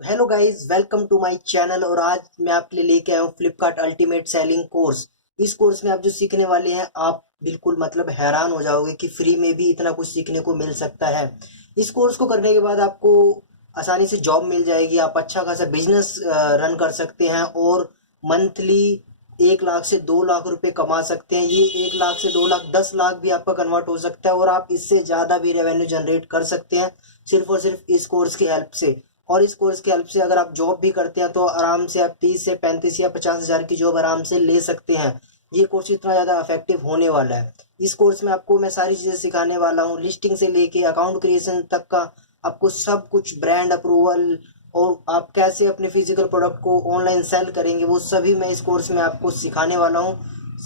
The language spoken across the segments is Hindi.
Hello guys, welcome to my channel. और आज मैं आपके लिए लेके आया हूँ फ्लिपकार्ट अल्टीमेट सेलिंग कोर्स। इस कोर्स में आप जो सीखने वाले हैं, आप बिल्कुल मतलब हैरान हो जाओगे कि फ्री में भी इतना कुछ सीखने को मिल सकता है। इस कोर्स को करने के बाद आपको आसानी से जॉब मिल जाएगी, आप अच्छा खासा बिजनेस रन कर सकते हैं और मंथली 1 लाख से 2 लाख रुपए कमा सकते हैं। ये 1 लाख से 2 लाख 10 लाख भी आपका कन्वर्ट हो सकता है और आप इससे ज्यादा भी रेवेन्यू जनरेट कर सकते हैं, सिर्फ और सिर्फ इस कोर्स की हेल्प से। और इस कोर्स की हेल्प से अगर आप जॉब भी करते हैं तो आराम से आप 30 से 35 या 50 हज़ार की जॉब आराम से ले सकते हैं। ये कोर्स इतना ज़्यादा इफेक्टिव होने वाला है। इस कोर्स में आपको मैं सारी चीज़ें सिखाने वाला हूँ, लिस्टिंग से लेके अकाउंट क्रिएशन तक का। आपको सब कुछ, ब्रांड अप्रूवल और आप कैसे अपने फिजिकल प्रोडक्ट को ऑनलाइन सेल करेंगे, वो सभी मैं इस कोर्स में आपको सिखाने वाला हूँ,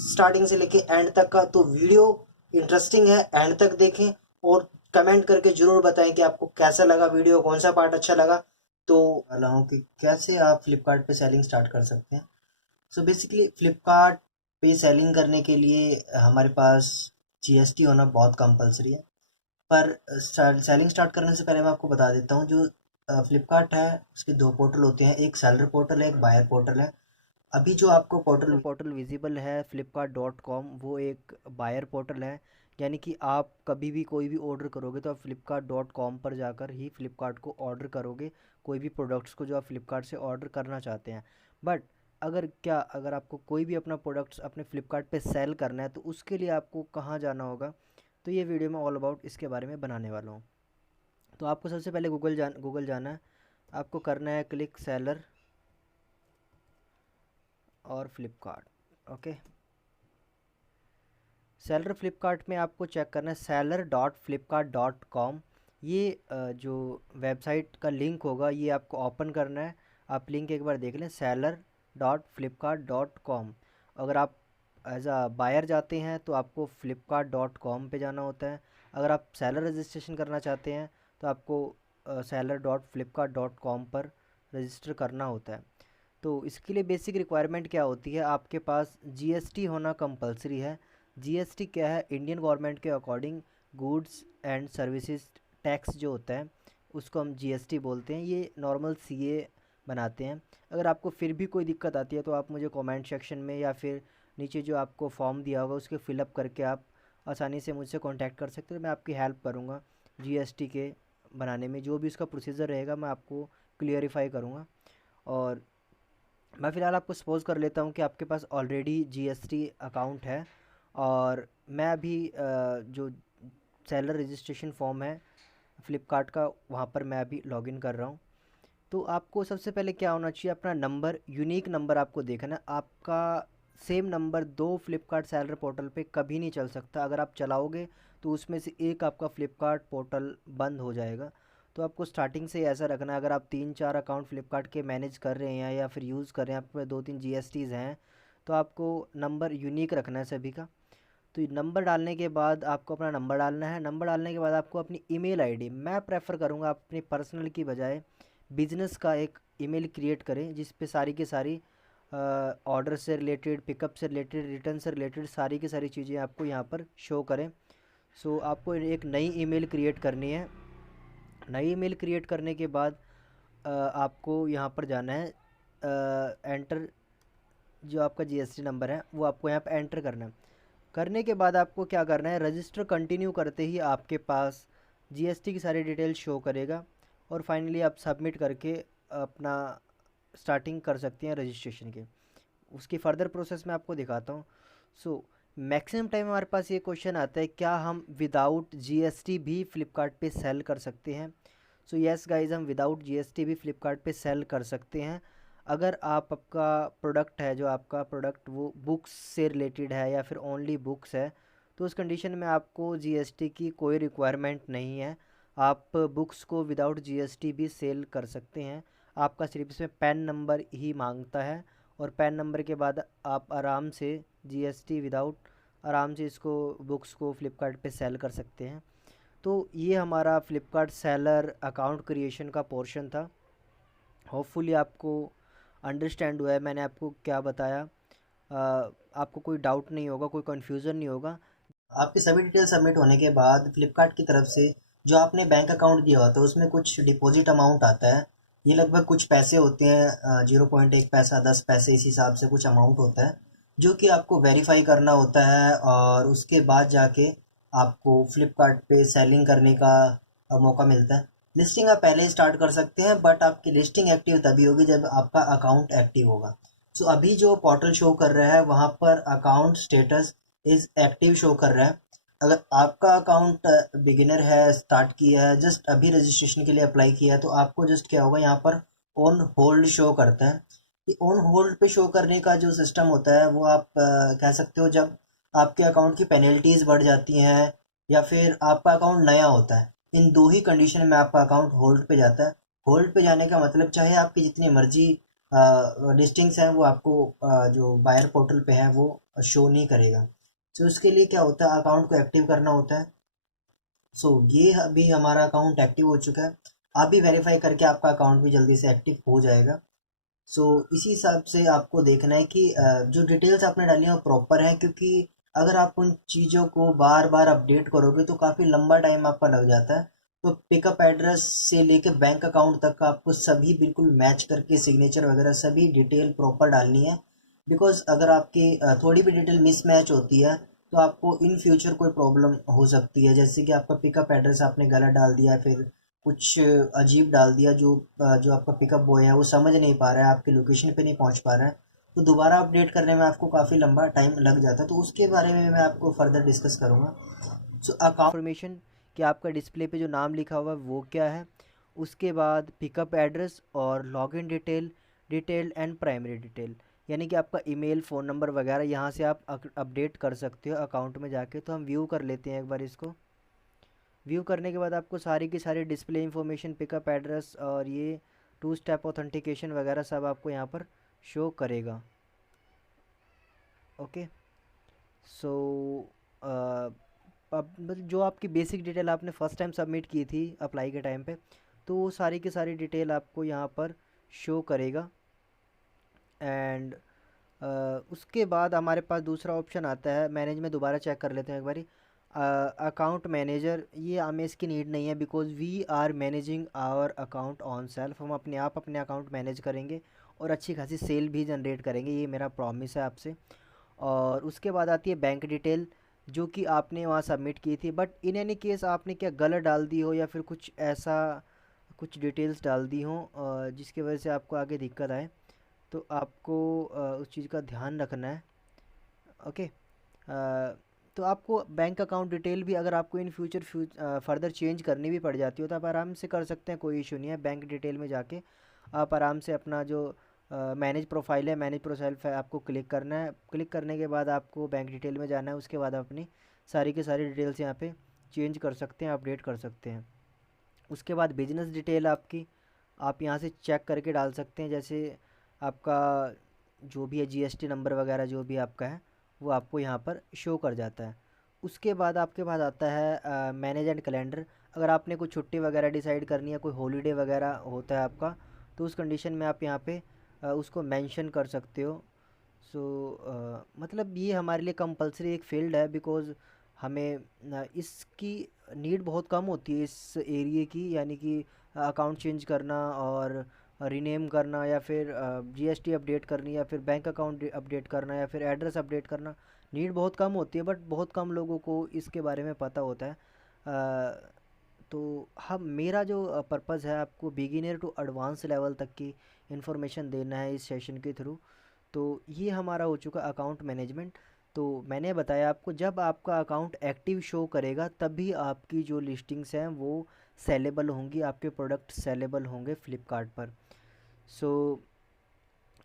स्टार्टिंग से लेके एंड तक का। तो वीडियो इंटरेस्टिंग है, एंड तक देखें और कमेंट करके जरूर बताएं कि आपको कैसा लगा वीडियो, कौन सा पार्ट अच्छा लगा। तो वाला हूँ कि कैसे आप फ्लिपकार्ट पे सेलिंग स्टार्ट कर सकते हैं। सो बेसिकली फ्लिपकार्ट पे सेलिंग करने के लिए हमारे पास जीएसटी होना बहुत कंपलसरी है। पर सेलिंग स्टार्ट करने से पहले मैं आपको बता देता हूँ, जो फ्लिपकार्ट है उसके दो पोर्टल होते हैं, एक सेलर पोर्टल है, एक बायर पोर्टल है। अभी जो आपको पोर्टल विजिबल है flipkart.com, वो एक बायर पोर्टल है। यानी कि आप कभी भी कोई भी ऑर्डर करोगे तो आप flipkart.com पर जाकर ही फ्लिपकार्ट को ऑर्डर करोगे, कोई भी प्रोडक्ट्स को जो आप फ्लिपकार्ट से ऑर्डर करना चाहते हैं। बट अगर आपको कोई भी अपना प्रोडक्ट्स अपने फ्लिपकार्ट पे सेल करना है तो उसके लिए आपको कहाँ जाना होगा, तो ये वीडियो में ऑल अबाउट इसके बारे में बनाने वाला हूँ। तो आपको सबसे पहले गूगल जाना है। आपको करना है क्लिक सेलर और फ्लिपकार्ट। ओके, सेलर फ्लिपकार्ट में आपको चेक करना है seller.flipkart.com। ये जो वेबसाइट का लिंक होगा ये आपको ओपन करना है। आप लिंक एक बार देख लें, seller.flipkart.com। अगर आप एज अ बायर जाते हैं तो आपको flipkart.com पे जाना होता है। अगर आप सेलर रजिस्ट्रेशन करना चाहते हैं तो आपको seller.flipkart.com पर रजिस्टर करना होता है। तो इसके लिए बेसिक रिक्वायरमेंट क्या होती है, आपके पास जीएसटी होना कंपलसरी है। जीएसटी क्या है, इंडियन गवर्नमेंट के according goods and services tax जो होता है उसको हम जीएसटी बोलते हैं। ये नॉर्मल सीए बनाते हैं। अगर आपको फिर भी कोई दिक्कत आती है तो आप मुझे कमेंट सेक्शन में या फिर नीचे जो आपको फॉर्म दिया होगा उसके फिलअप करके आप आसानी से मुझसे कांटेक्ट कर सकते हो। मैं आपकी हेल्प करूँगा जीएसटी के बनाने में, जो भी उसका प्रोसीजर रहेगा मैं आपको क्लियरिफाई करूँगा। और मैं फ़िलहाल आपको सपोज़ कर लेता हूँ कि आपके पास ऑलरेडी जीएसटी अकाउंट है और मैं अभी जो सेलर रजिस्ट्रेशन फॉर्म है फ़्लिपकार्ट का, वहाँ पर मैं अभी लॉगिन कर रहा हूँ। तो आपको सबसे पहले क्या होना चाहिए, अपना नंबर, यूनिक नंबर आपको देखना है। आपका सेम नंबर दो फ्लिपकार्ट सेलर पोर्टल पे कभी नहीं चल सकता। अगर आप चलाओगे तो उसमें से एक आपका फ्लिपकार्ट पोर्टल बंद हो जाएगा। तो आपको स्टार्टिंग से ही ऐसा रखना है। अगर आप 3-4 अकाउंट फ्लिपकार्ट के मैनेज कर रहे हैं या फिर यूज़ कर रहे हैं, आपके पास 2-3 जीएसटीज़ हैं, तो आपको नंबर यूनिक रखना है सभी का। तो ये नंबर डालने के बाद आपको अपना नंबर डालना है। नंबर डालने के बाद आपको अपनी ईमेल आईडी, मैं प्रेफर करूँगा आप अपनी पर्सनल की बजाय बिजनेस का एक ईमेल क्रिएट करें जिस पे सारी की सारी ऑर्डर से रिलेटेड, पिकअप से रिलेटेड, रिटर्न से रिलेटेड सारी की सारी चीज़ें आपको यहाँ पर शो करें। सो आपको एक नई ईमेल क्रिएट करनी है। नई ईमेल क्रिएट करने के बाद आपको यहाँ पर जाना है, एंटर, जो आपका जीएसटी नंबर है वो आपको यहाँ पर एंटर करना है। करने के बाद आपको क्या करना है, रजिस्टर कंटिन्यू करते ही आपके पास जीएसटी की सारी डिटेल शो करेगा और फाइनली आप सबमिट करके अपना स्टार्टिंग कर सकते हैं रजिस्ट्रेशन के। उसकी फ़र्दर प्रोसेस मैं आपको दिखाता हूँ। सो मैक्सिमम टाइम हमारे पास ये क्वेश्चन आता है, क्या हम विदाउट जीएसटी भी फ़्लिपकार्ट पे सेल कर सकते हैं। सो यस गाइज, हम विदाउट जीएसटी भी फ़्लिपकार्ट पे सेल कर सकते हैं। अगर आपका प्रोडक्ट है, जो आपका प्रोडक्ट वो बुक्स से रिलेटेड है या फिर ओनली बुक्स है, तो उस कंडीशन में आपको जीएसटी की कोई रिक्वायरमेंट नहीं है। आप बुक्स को विदाउट जीएसटी भी सेल कर सकते हैं। आपका सिर्फ इसमें पैन नंबर ही मांगता है और पैन नंबर के बाद आप आराम से जीएसटी विदाउट आराम से इसको बुक्स को फ्लिपकार्ट पे सेल कर सकते हैं। तो ये हमारा फ्लिपकार्ट सेलर अकाउंट क्रिएशन का पोर्शन था। होपफुली आपको अंडरस्टैंड हुआ है मैंने आपको क्या बताया। आपको कोई डाउट नहीं होगा, कोई कन्फ्यूज़न नहीं होगा। आपकी सभी डिटेल सबमिट होने के बाद फ्लिपकार्ट की तरफ से जो आपने बैंक अकाउंट दिया होता है उसमें कुछ डिपॉजिट अमाउंट आता है, ये लगभग कुछ पैसे होते हैं, 0.1 पैसा, 10 पैसे, इस हिसाब से कुछ अमाउंट होता है जो कि आपको वेरीफाई करना होता है, और उसके बाद जाके आपको फ्लिपकार्ट पे सेलिंग करने का मौका मिलता है। लिस्टिंग आप पहले ही स्टार्ट कर सकते हैं, बट आपकी लिस्टिंग एक्टिव तभी होगी जब आपका अकाउंट एक्टिव होगा। सो अभी जो पोर्टल शो कर रहा है वहाँ पर account status is active show कर रहा है। अगर आपका अकाउंट बिगिनर है, स्टार्ट किया है, जस्ट अभी रजिस्ट्रेशन के लिए अप्लाई किया है, तो आपको जस्ट क्या होगा, यहाँ पर ऑन होल्ड शो करता है। ये ऑन होल्ड पे शो करने का जो सिस्टम होता है वो आप कह सकते हो जब आपके अकाउंट की पेनल्टीज बढ़ जाती हैं या फिर आपका अकाउंट नया होता है। इन दो ही कंडीशन में आपका अकाउंट होल्ड पे जाता है। होल्ड पे जाने का मतलब चाहे आपकी जितनी मर्जी लिस्टिंग्स हैं वो आपको जो बायर पोर्टल पे है वो शो नहीं करेगा। तो उसके लिए क्या होता है, अकाउंट को एक्टिव करना होता है। सो ये अभी हमारा अकाउंट एक्टिव हो चुका है। आप भी वेरीफाई करके आपका अकाउंट भी जल्दी से एक्टिव हो जाएगा। सो इसी हिसाब से आपको देखना है कि जो डिटेल्स आपने डाली हैं वो प्रॉपर है, क्योंकि अगर आप उन चीज़ों को बार बार अपडेट करोगे तो काफ़ी लंबा टाइम आपका लग जाता है। तो पिकअप एड्रेस से लेके बैंक अकाउंट तक का आपको सभी बिल्कुल मैच करके सिग्नेचर वगैरह सभी डिटेल प्रॉपर डालनी है। बिकॉज अगर आपकी थोड़ी भी डिटेल मिसमैच होती है तो आपको इन फ्यूचर कोई प्रॉब्लम हो सकती है। जैसे कि आपका पिकअप एड्रेस आपने गलत डाल दिया, फिर कुछ अजीब डाल दिया, जो आपका पिकअप बॉय है वो समझ नहीं पा रहा है, आपकी लोकेशन पे नहीं पहुंच पा रहा है, तो दोबारा अपडेट करने में आपको काफ़ी लंबा टाइम लग जाता है। तो उसके बारे में मैं आपको फर्दर डिस्कस करूंगा। सो अकाउंट इन्फॉर्मेशन कि आपका डिस्प्ले पे जो नाम लिखा हुआ है वो क्या है। उसके बाद पिकअप एड्रेस और login detail, detail and primary detail, यानी कि आपका ईमेल, फ़ोन नंबर वगैरह यहाँ से आप अपडेट कर सकते हो अकाउंट में जाके। तो हम व्यू कर लेते हैं एक बार इसको। व्यू करने के बाद आपको सारी की सारी डिस्प्ले इंफॉर्मेशन, पिकअप एड्रेस और ये टू स्टेप ऑथेंटिकेशन वगैरह सब आपको यहाँ पर शो करेगा। ओके। सो अब मतलब जो आपकी बेसिक डिटेल आपने फ़र्स्ट टाइम सबमिट की थी अप्लाई के टाइम पे, तो वो सारी की सारी डिटेल आपको यहाँ पर शो करेगा। एंड उसके बाद हमारे पास दूसरा ऑप्शन आता है मैनेज में। दोबारा चेक कर लेते हैं एक बारी। अकाउंट मैनेजर, ये हमें इसकी नीड नहीं है because we are managing our account on self. हम अपने आप अपने अकाउंट मैनेज करेंगे और अच्छी खासी सेल भी जनरेट करेंगे, ये मेरा प्रॉमिस है आपसे। और उसके बाद आती है बैंक डिटेल, जो कि आपने वहाँ सबमिट की थी, बट इन एनी केस आपने क्या गलत डाल दी हो या फिर कुछ ऐसा कुछ डिटेल्स डाल दी हो जिसकी वजह से आपको आगे दिक्कत आए, तो आपको उस चीज़ का ध्यान रखना है। ओके। तो आपको बैंक अकाउंट डिटेल भी अगर आपको इन फ्यूचर फर्दर चेंज करनी भी पड़ जाती हो तो आप आराम से कर सकते हैं, कोई इशू नहीं है। बैंक डिटेल में जाके आप आराम से अपना जो मैनेज प्रोफाइल है, मैनेज प्रोफाइल पे आपको क्लिक करना है। क्लिक करने के बाद आपको बैंक डिटेल में जाना है। उसके बाद आप अपनी सारी की सारी डिटेल्स यहाँ पे चेंज कर सकते हैं, अपडेट कर सकते हैं। उसके बाद बिजनेस डिटेल आपकी आप यहाँ से चेक करके डाल सकते हैं। जैसे आपका जो भी है जीएसटी नंबर वगैरह जो भी आपका है वो आपको यहाँ पर शो कर जाता है। उसके बाद आपके पास आता है मैनेज एंड कैलेंडर। अगर आपने कोई छुट्टी वगैरह डिसाइड करनी है, कोई हॉलीडे वगैरह होता है आपका, तो उस कंडीशन में आप यहाँ पे उसको मेंशन कर सकते हो। सो मतलब ये हमारे लिए कंपलसरी एक फील्ड है बिकॉज़ हमें इसकी नीड बहुत कम होती है इस एरिए की, यानी कि अकाउंट चेंज करना और रीनेम करना या फिर जीएसटी अपडेट करनी या फिर बैंक अकाउंट अपडेट करना या फिर एड्रेस अपडेट करना। नीड बहुत कम होती है बट बहुत कम लोगों को इसके बारे में पता होता है। तो हम मेरा जो पर्पज़ है आपको बिगिनर टू एडवांस लेवल तक की इन्फॉर्मेशन देना है इस सेशन के थ्रू। तो ये हमारा हो चुका अकाउंट मैनेजमेंट। तो मैंने बताया आपको जब आपका अकाउंट एक्टिव शो करेगा तभी आपकी जो लिस्टिंग्स हैं वो सेलेबल होंगी, आपके प्रोडक्ट सेलेबल होंगे फ्लिपकार्ट पर। सो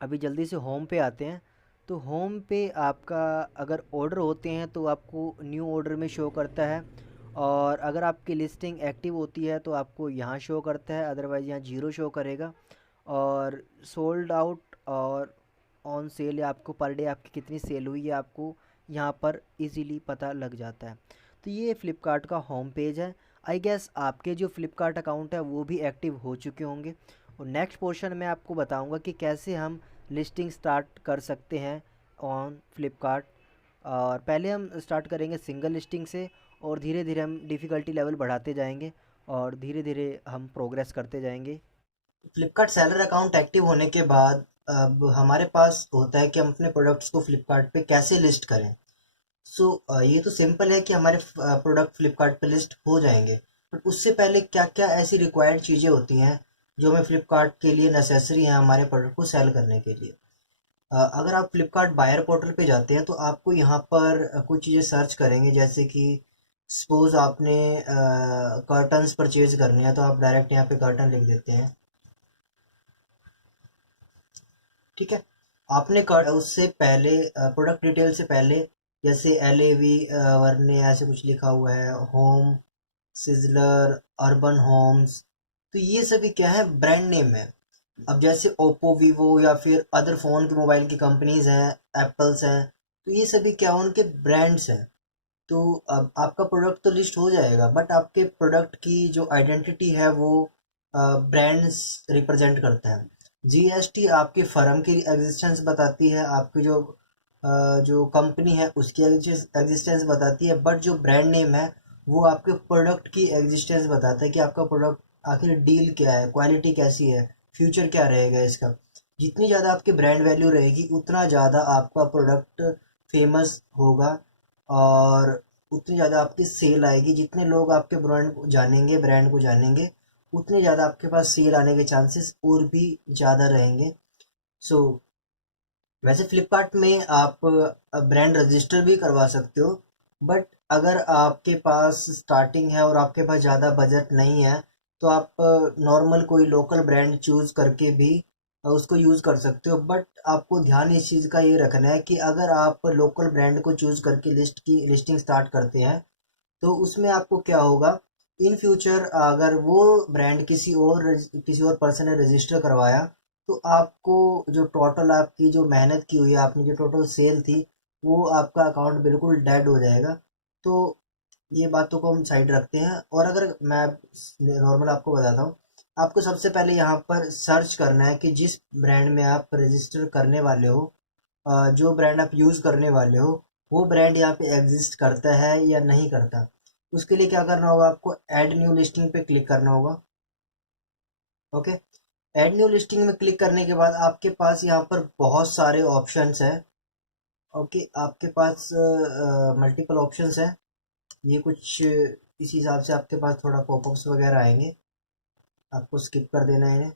अभी जल्दी से होम पे आते हैं। तो होम पे आपका अगर ऑर्डर होते हैं तो आपको न्यू ऑर्डर में शो करता है, और अगर आपकी लिस्टिंग एक्टिव होती है तो आपको यहाँ शो करता है, अदरवाइज़ यहाँ जीरो शो करेगा। और सोल्ड आउट और ऑन सेल या आपको पर डे आपकी कितनी सेल हुई है आपको यहाँ पर इजीली पता लग जाता है। तो ये फ़्लिपकार्ट का होम पेज है। आई गेस आपके जो फ़्लिपकार्ट अकाउंट है वो भी एक्टिव हो चुके होंगे। और नेक्स्ट पोर्शन में आपको बताऊंगा कि कैसे हम लिस्टिंग स्टार्ट कर सकते हैं ऑन फ्लिपकार्ट। और पहले हम स्टार्ट करेंगे सिंगल लिस्टिंग से, और धीरे धीरे हम डिफ़िकल्टी लेवल बढ़ाते जाएंगे और धीरे धीरे हम प्रोग्रेस करते जाएंगे। फ्लिपकार्ट सेलर अकाउंट एक्टिव होने के बाद अब हमारे पास होता है कि हम अपने प्रोडक्ट्स को फ्लिपकार्ट पे कैसे लिस्ट करें। सो ये तो सिंपल है कि हमारे प्रोडक्ट फ्लिपकार्ट पे लिस्ट हो जाएंगे, बट उससे पहले क्या क्या ऐसी रिक्वायर्ड चीज़ें होती हैं जो हमें फ्लिपकार्ट के लिए नेसेसरी हैं हमारे प्रोडक्ट को सेल करने के लिए। अगर आप फ्लिपकार्ट बायर पोर्टल पे जाते हैं तो आपको यहाँ पर कुछ चीज़ें सर्च करेंगे, जैसे कि सपोज आपने कर्टन्स परचेज करने हैं तो आप डायरेक्ट यहाँ पे कर्टन लिख देते हैं। ठीक है, आपने कर उससे पहले प्रोडक्ट डिटेल से पहले जैसे LAV वर्ने ऐसे कुछ लिखा हुआ है, होम, सिजलर, अर्बन होम्स, तो ये सभी क्या है, ब्रांड नेम है। अब जैसे ओप्पो, वीवो या फिर अदर फ़ोन की मोबाइल की कंपनीज हैं, एप्पल्स हैं, तो ये सभी क्या हैं, उनके ब्रांड्स हैं। तो अब आपका प्रोडक्ट तो लिस्ट हो जाएगा, बट आपके प्रोडक्ट की जो आइडेंटिटी है वो ब्रांड्स रिप्रेजेंट करता है। GST आपकी फर्म की एग्जिस्टेंस बताती है, आपकी जो कंपनी है उसकी एग्जिस्टेंस बताती है, बट जो ब्रांड नेम है वो आपके प्रोडक्ट की एग्जिस्टेंस बताता है कि आपका प्रोडक्ट आखिर डील क्या है, क्वालिटी कैसी है, फ्यूचर क्या रहेगा इसका। जितनी ज़्यादा आपकी ब्रांड वैल्यू रहेगी उतना ज़्यादा आपका प्रोडक्ट फेमस होगा, और उतनी ज़्यादा आपकी सेल आएगी। जितने लोग आपके ब्रांड को जानेंगे उतने ज़्यादा आपके पास सेल आने के चांसेस और भी ज़्यादा रहेंगे। सो वैसे फ्लिपकार्ट में आप ब्रांड रजिस्टर भी करवा सकते हो, बट अगर आपके पास स्टार्टिंग है और आपके पास ज़्यादा बजट नहीं है तो आप नॉर्मल कोई लोकल ब्रांड चूज़ करके भी उसको यूज़ कर सकते हो। बट आपको ध्यान इस चीज़ का ये रखना है कि अगर आप लोकल ब्रांड को चूज़ करके लिस्टिंग स्टार्ट करते हैं तो उसमें आपको क्या होगा, इन फ्यूचर अगर वो ब्रांड किसी और पर्सन ने रजिस्टर करवाया तो आपको जो टोटल आपकी जो मेहनत की हुई है, आपने जो टोटल सेल थी, वो आपका अकाउंट बिल्कुल डेड हो जाएगा। तो ये बातों को हम साइड रखते हैं, और अगर मैं नॉर्मल आपको बताता हूँ, आपको सबसे पहले यहाँ पर सर्च करना है कि जिस ब्रांड में आप रजिस्टर करने वाले हो, जो ब्रांड आप यूज़ करने वाले हो, वो ब्रांड यहाँ पे एग्जिस्ट करता है या नहीं करता। उसके लिए क्या करना होगा, आपको ऐड न्यू लिस्टिंग पे क्लिक करना होगा। ओके, ऐड न्यू लिस्टिंग में क्लिक करने के बाद आपके पास यहाँ पर बहुत सारे ऑप्शंस हैं। ओके, आपके पास मल्टीपल ऑप्शंस हैं। ये कुछ इस हिसाब से आपके पास थोड़ा पॉपअप्स वगैरह आएंगे, आपको स्किप कर देना है इन्हें।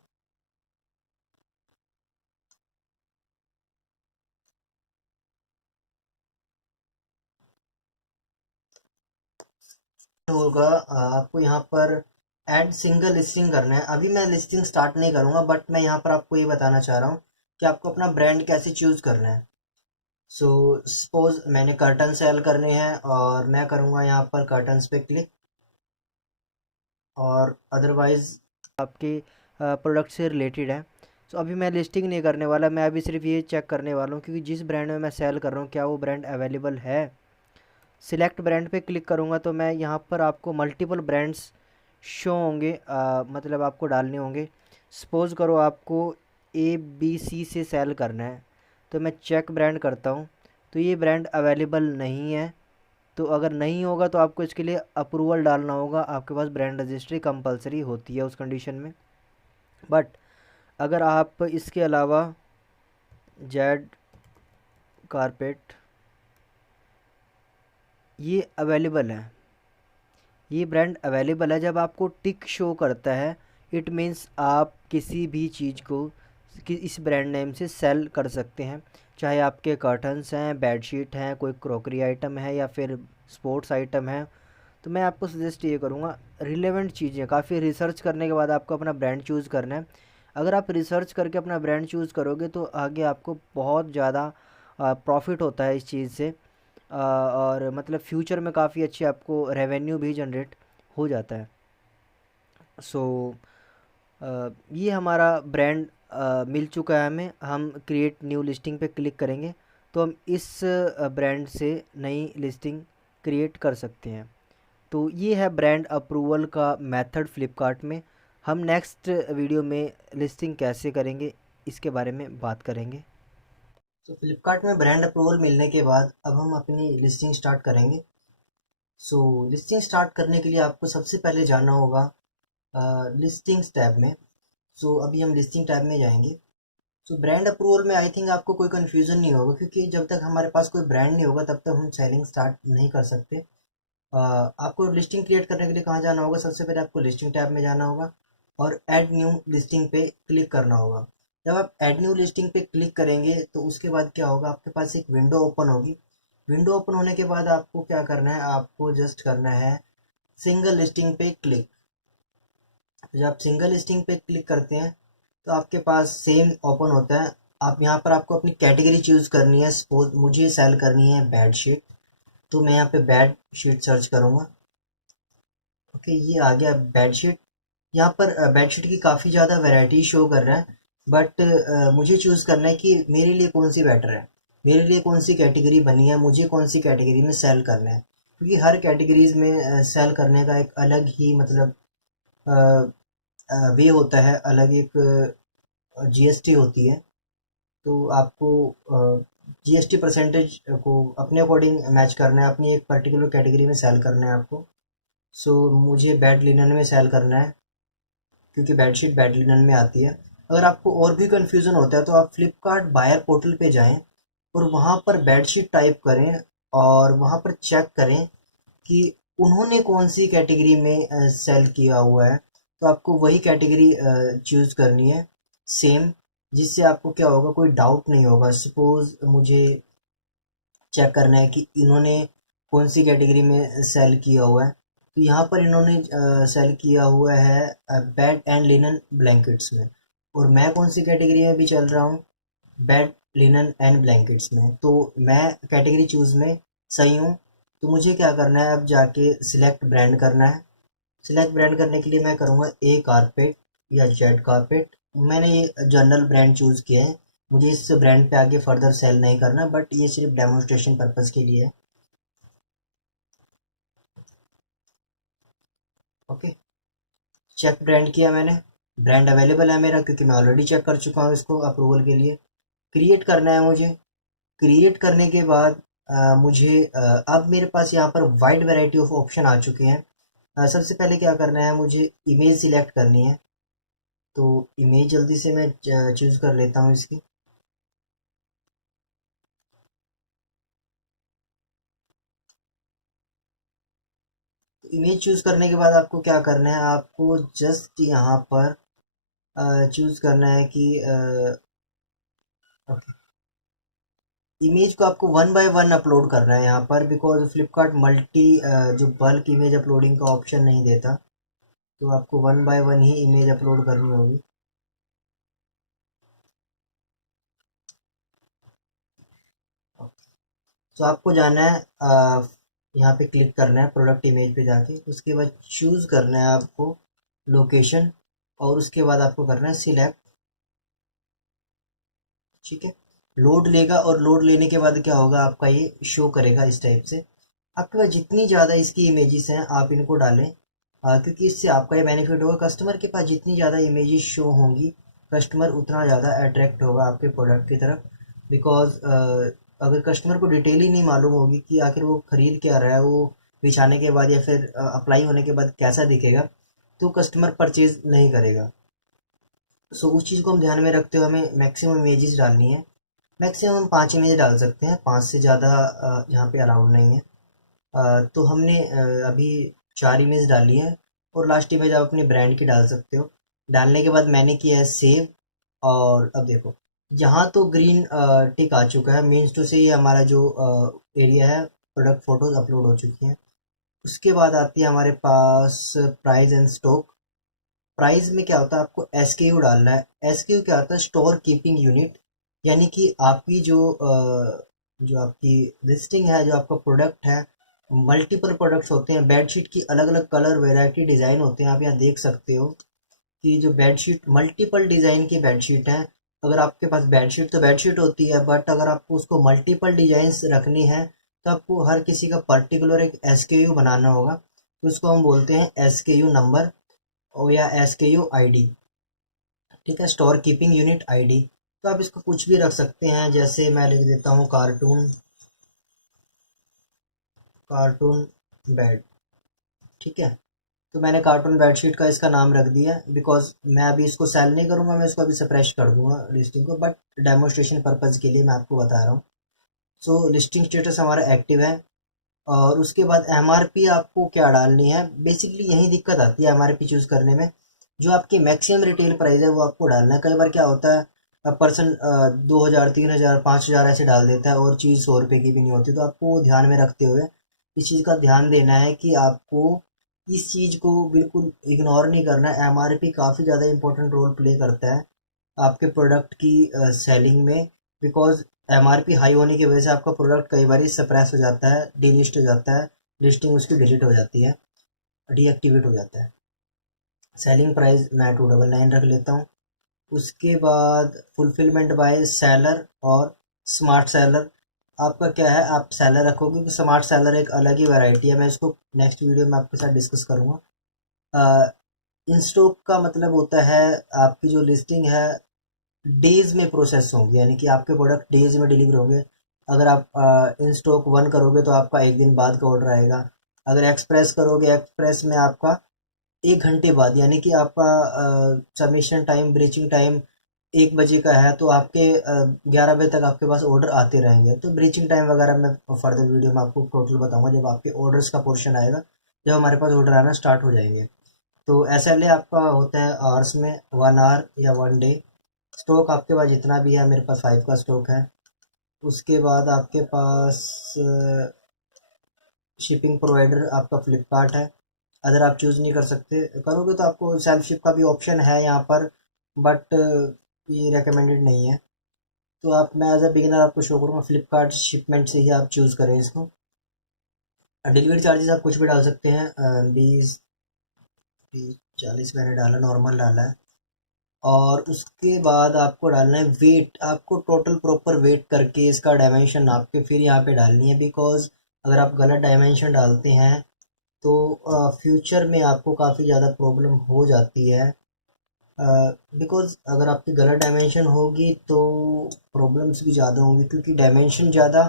होगा आपको यहाँ पर ऐड सिंगल लिस्टिंग करना है। अभी मैं लिस्टिंग स्टार्ट नहीं करूँगा, बट मैं यहाँ पर आपको ये बताना चाह रहा हूँ कि आपको अपना ब्रांड कैसे चूज़ करना है। सो सपोज मैंने कर्टन सेल करने हैं और मैं करूँगा यहाँ पर कर्टन्स पे क्लिक, और अदरवाइज आपके प्रोडक्ट से रिलेटेड है। तो अभी मैं लिस्टिंग नहीं करने वाला, मैं अभी सिर्फ ये चेक करने वाला हूँ क्योंकि जिस ब्रांड में मैं सेल कर रहा हूँ क्या वो ब्रांड अवेलेबल है। सिलेक्ट ब्रांड पे क्लिक करूँगा तो मैं यहाँ पर आपको मल्टीपल ब्रांड्स शो होंगे, मतलब आपको डालने होंगे। सपोज़ करो आपको ABC से सेल करना है, तो मैं चेक ब्रांड करता हूँ, तो ये ब्रांड अवेलेबल नहीं है। तो अगर नहीं होगा तो आपको इसके लिए अप्रूवल डालना होगा, आपके पास ब्रांड रजिस्ट्री कंपलसरी होती है उस कंडीशन में। बट अगर आप इसके अलावा जेड कारपेट ये अवेलेबल है, ये ब्रांड अवेलेबल है, जब आपको टिक शो करता है इट मीन्स आप किसी भी चीज़ को इस ब्रांड नेम से सेल कर सकते हैं। चाहे आपके कर्टन्स हैं, बेडशीट हैं, कोई क्रॉकरी आइटम है या फिर स्पोर्ट्स आइटम है। तो मैं आपको सजेस्ट ये करूँगा, रिलेवेंट चीज़ें काफ़ी रिसर्च करने के बाद आपको अपना ब्रांड चूज़ करना है। अगर आप रिसर्च करके अपना ब्रांड चूज़ करोगे तो आगे आपको बहुत ज़्यादा प्रॉफिट होता है इस चीज़ से, और मतलब फ्यूचर में काफ़ी अच्छी आपको रेवेन्यू भी जनरेट हो जाता है। सो ये हमारा ब्रांड मिल चुका है हमें। हम क्रिएट न्यू लिस्टिंग पे क्लिक करेंगे तो हम इस ब्रांड से नई लिस्टिंग क्रिएट कर सकते हैं। तो ये है ब्रांड अप्रूवल का मेथड फ्लिपकार्ट में। हम नेक्स्ट वीडियो में लिस्टिंग कैसे करेंगे इसके बारे में बात करेंगे। तो फ्लिपकार्ट में ब्रांड अप्रूवल मिलने के बाद अब हम अपनी लिस्टिंग स्टार्ट करेंगे। सो लिस्टिंग स्टार्ट करने के लिए आपको सबसे पहले जाना होगा लिस्टिंग्स टैब में। सो अभी हम लिस्टिंग टैब में जाएंगे। सो ब्रांड अप्रूवल में आई थिंक आपको कोई कन्फ्यूज़न नहीं होगा, क्योंकि जब तक हमारे पास कोई ब्रांड नहीं होगा तब तक हम सेलिंग स्टार्ट नहीं कर सकते। आपको लिस्टिंग क्रिएट करने के लिए कहाँ जाना होगा? सबसे पहले आपको लिस्टिंग टैब में जाना होगा और ऐड न्यू लिस्टिंग पे क्लिक करना होगा। जब आप ऐड न्यू लिस्टिंग पे क्लिक करेंगे तो उसके बाद क्या होगा, आपके पास एक विंडो ओपन होगी। विंडो ओपन होने के बाद आपको क्या करना है, आपको जस्ट करना है सिंगल लिस्टिंग पे क्लिक। जब आप सिंगल लिस्टिंग पे क्लिक करते हैं तो आपके पास सेम ओपन होता है। आप यहाँ पर आपको अपनी कैटेगरी चूज़ करनी है। सपोज मुझे सेल करनी है बेड शीट, तो मैं यहाँ पे बेड शीट सर्च करूँगा। ओके, ये आ गया बेड शीट। यहाँ पर बेड शीट की काफ़ी ज़्यादा वैरायटी शो कर रहा है, बट मुझे चूज़ करना है कि मेरे लिए कौन सी बेटर है, मेरे लिए कौन सी कैटेगरी बनी है, मुझे कौन सी कैटेगरी में सेल करना है। क्योंकि हर कैटेगरीज में सेल करने का एक अलग ही मतलब वे होता है, अलग एक जीएसटी होती है। तो आपको जीएसटी परसेंटेज को अपने अकॉर्डिंग मैच करना है, अपनी एक पर्टिकुलर कैटेगरी में सेल करना है आपको। सो मुझे बेड लिनन में सेल करना है, क्योंकि बेडशीट बेड लिनन में आती है। अगर आपको और भी कन्फ्यूज़न होता है तो आप फ्लिपकार्ट बायर पोर्टल पे जाएं और वहाँ पर बेडशीट टाइप करें और वहाँ पर चेक करें कि उन्होंने कौन सी कैटेगरी में सेल किया हुआ है। तो आपको वही कैटेगरी चूज़ करनी है सेम, जिससे आपको क्या होगा, कोई डाउट नहीं होगा। सपोज़ मुझे चेक करना है कि इन्होंने कौन सी कैटेगरी में सेल किया हुआ है, तो यहाँ पर इन्होंने सेल किया हुआ है बेड एंड लिनन ब्लैंकेट्स में, और मैं कौन सी कैटेगरी में भी चल रहा हूँ, बेड लिनन एंड ब्लैंकेट्स में। तो मैं कैटेगरी चूज़ में सही हूँ। तो मुझे क्या करना है, अब जाके सिलेक्ट ब्रांड करना है। सिलेक्ट ब्रांड करने के लिए मैं करूँगा ए कारपेट या जेड कारपेट। मैंने ये जनरल ब्रांड चूज़ किया है, मुझे इस ब्रांड पे आगे फर्दर सेल नहीं करना, बट ये सिर्फ डेमोन्स्ट्रेशन पर्पज़ के लिए है। ओके, चेक ब्रांड किया मैंने। ब्रांड अवेलेबल है मेरा, क्योंकि मैं ऑलरेडी चेक कर चुका हूँ इसको अप्रूवल के लिए। क्रिएट करना है मुझे। क्रिएट करने के बाद मुझे अब मेरे पास यहाँ पर वाइड वैरायटी ऑफ ऑप्शन आ चुके हैं। सबसे पहले क्या करना है, मुझे इमेज सिलेक्ट करनी है। तो इमेज जल्दी से मैं चूज़ कर लेता हूँ इसकी। इमेज चूज़ करने के बाद आपको क्या करना है, आपको जस्ट यहाँ पर चूज़ करना है कि ओके, इमेज को आपको वन बाय वन अपलोड करना है यहाँ पर, बिकॉज फ्लिपकार्ट मल्टी जो बल्क इमेज अपलोडिंग का ऑप्शन नहीं देता। तो आपको one by one he image upload करनी होगी। तो आपको जाना है यहाँ पे क्लिक करना है प्रोडक्ट इमेज पे जाके, उसके बाद चूज़ करना है आपको लोकेशन, और उसके बाद आपको करना है सिलेक्ट। ठीक है, लोड लेगा और लोड लेने के बाद क्या होगा, आपका ये शो करेगा इस टाइप से। आपके पास जितनी ज़्यादा इसकी इमेजेस हैं आप इनको डालें, क्योंकि इससे आपका ये बेनिफिट होगा, कस्टमर के पास जितनी ज़्यादा इमेजेस शो होंगी कस्टमर उतना ज़्यादा अट्रैक्ट होगा आपके प्रोडक्ट की तरफ। बिकॉज अगर कस्टमर को डिटेल ही नहीं मालूम होगी कि आखिर वो खरीद क्या रहा है, वो बिछाने के बाद या फिर अप्लाई होने के बाद कैसा दिखेगा, तो कस्टमर परचेज नहीं करेगा। सो उस चीज़ को हम ध्यान में रखते हुए हमें मैक्सिमम इमेजेस डालनी है। मैक्सिमम हम 5 इमेज डाल सकते हैं, 5 से ज़्यादा यहाँ पे अलाउड नहीं है। तो हमने अभी 4 इमेज डाली है, और लास्ट इमेज आप अपने ब्रांड की डाल सकते हो। डालने के बाद मैंने किया है सेव, और अब देखो यहाँ तो ग्रीन टिक आ चुका है, मीन्स टू से ये हमारा जो एरिया है, प्रोडक्ट फोटोज अपलोड हो चुकी हैं। उसके बाद आती है हमारे पास प्राइस एंड स्टॉक। प्राइस में क्या होता है, आपको एसकेयू डालना है। एसकेयू क्या होता है, स्टोर कीपिंग यूनिट, यानी कि आपकी जो आपकी लिस्टिंग है, जो आपका प्रोडक्ट है, मल्टीपल प्रोडक्ट्स होते हैं। बेडशीट की अलग अलग कलर वेराइटी डिज़ाइन होते हैं, आप यहाँ देख सकते हो कि जो बेडशीट मल्टीपल डिज़ाइन की बेडशीट है। अगर आपके पास बेडशीट तो बेडशीट होती है, बट अगर आपको उसको मल्टीपल डिजाइंस रखनी है तो आपको हर किसी का पर्टिकुलर एक एसकेयू बनाना होगा। तो उसको हम बोलते हैं एसकेयू नंबर और या एसकेयू आईडी। ठीक है, स्टोर कीपिंग यूनिट आईडी। तो आप इसको कुछ भी रख सकते हैं, जैसे मैं लिख देता हूँ कार्टून, कार्टून बेड। ठीक है, तो मैंने कार्टून बेडशीट का इसका नाम रख दिया, बिकॉज मैं अभी इसको सेल नहीं करूँगा, मैं इसको अभी सप्रेश कर दूंगा लिस्टिंग को, बट डेमोस्ट्रेशन पर्पज़ के लिए मैं आपको बता रहा हूँ। सो लिस्टिंग स्टेटस हमारा एक्टिव है। और उसके बाद एमआरपी आपको क्या डालनी है, बेसिकली यही दिक्कत आती है एमआरपी चूज़ करने में। जो आपकी मैक्सिमम रिटेल प्राइस है वो आपको डालना है। कई बार क्या होता है, पर्सन 2,000 3,000 5,000 ऐसे डाल देता है और चीज़ 100 रुपये की भी नहीं होती। तो आपको ध्यान में रखते हुए इस चीज़ का ध्यान देना है कि आपको इस चीज़ को बिल्कुल इग्नोर नहीं करना है। एमआरपी काफ़ी ज़्यादा इंपॉर्टेंट रोल प्ले करता है आपके प्रोडक्ट की सेलिंग में, बिकॉज एमआरपी हाई होने की वजह से आपका प्रोडक्ट कई बार सप्रेस हो जाता है, डीलिस्ट हो जाता है, लिस्टिंग उसकी डिलीट हो जाती है, डीएक्टिवेट हो जाता है। सेलिंग प्राइस मैं 299 रख लेता हूँ। उसके बाद फुलफिलमेंट बाय सेलर और स्मार्ट सेलर। आपका क्या है, आप सेलर रखोगे क्योंकि स्मार्ट सेलर एक अलग ही वैरायटी है, मैं इसको नेक्स्ट वीडियो में आपके साथ डिस्कस करूँगा। इन स्टॉक का मतलब होता है आपकी जो लिस्टिंग है डेज में प्रोसेस होंगे, यानी कि आपके प्रोडक्ट डेज में डिलीवर होंगे। अगर आप इन स्टॉक 1 करोगे तो आपका 1 दिन बाद का ऑर्डर आएगा। अगर एक्सप्रेस करोगे, एक्सप्रेस में आपका 1 घंटे बाद, यानी कि आपका सबमिशन टाइम, ब्रीचिंग टाइम 1 बजे का है, तो आपके 11 बजे तक आपके पास ऑर्डर आते रहेंगे। तो ब्रीचिंग टाइम वगैरह मैं फर्दर वीडियो में आपको टोटल बताऊंगा जब आपके ऑर्डर्स का पोर्शन आएगा, जब हमारे पास ऑर्डर आना स्टार्ट हो जाएंगे। तो SLA आपका होता है आवर्स में, 1 आवर या 1 डे। स्टॉक आपके पास जितना भी है, मेरे पास 5 का स्टॉक है। उसके बाद आपके पास शिपिंग प्रोवाइडर आपका फ्लिपकार्ट है। अगर आप चूज़ नहीं कर सकते करोगे तो आपको सेल्फ शिप का भी ऑप्शन है यहाँ पर, बट ये रिकमेंडेड नहीं है। तो आप, मैं एज अ बिगिनर आपको शो करूँगा फ्लिपकार्ट शिपमेंट से ही आप चूज़ करें इसको। डिलीवरी चार्जेस आप कुछ भी डाल सकते हैं, 20 30 40 मैंने डाला, नॉर्मल डाला है। और उसके बाद आपको डालना है वेट, आपको टोटल प्रॉपर वेट करके इसका डायमेंशन नाप के फिर यहाँ पे डालनी है, बिकॉज अगर आप गलत डायमेंशन डालते हैं तो फ्यूचर में आपको काफ़ी ज़्यादा प्रॉब्लम हो जाती है। बिकॉज अगर आपकी गलत डायमेंशन होगी तो प्रॉब्लम्स भी ज़्यादा होंगी, क्योंकि डायमेंशन ज़्यादा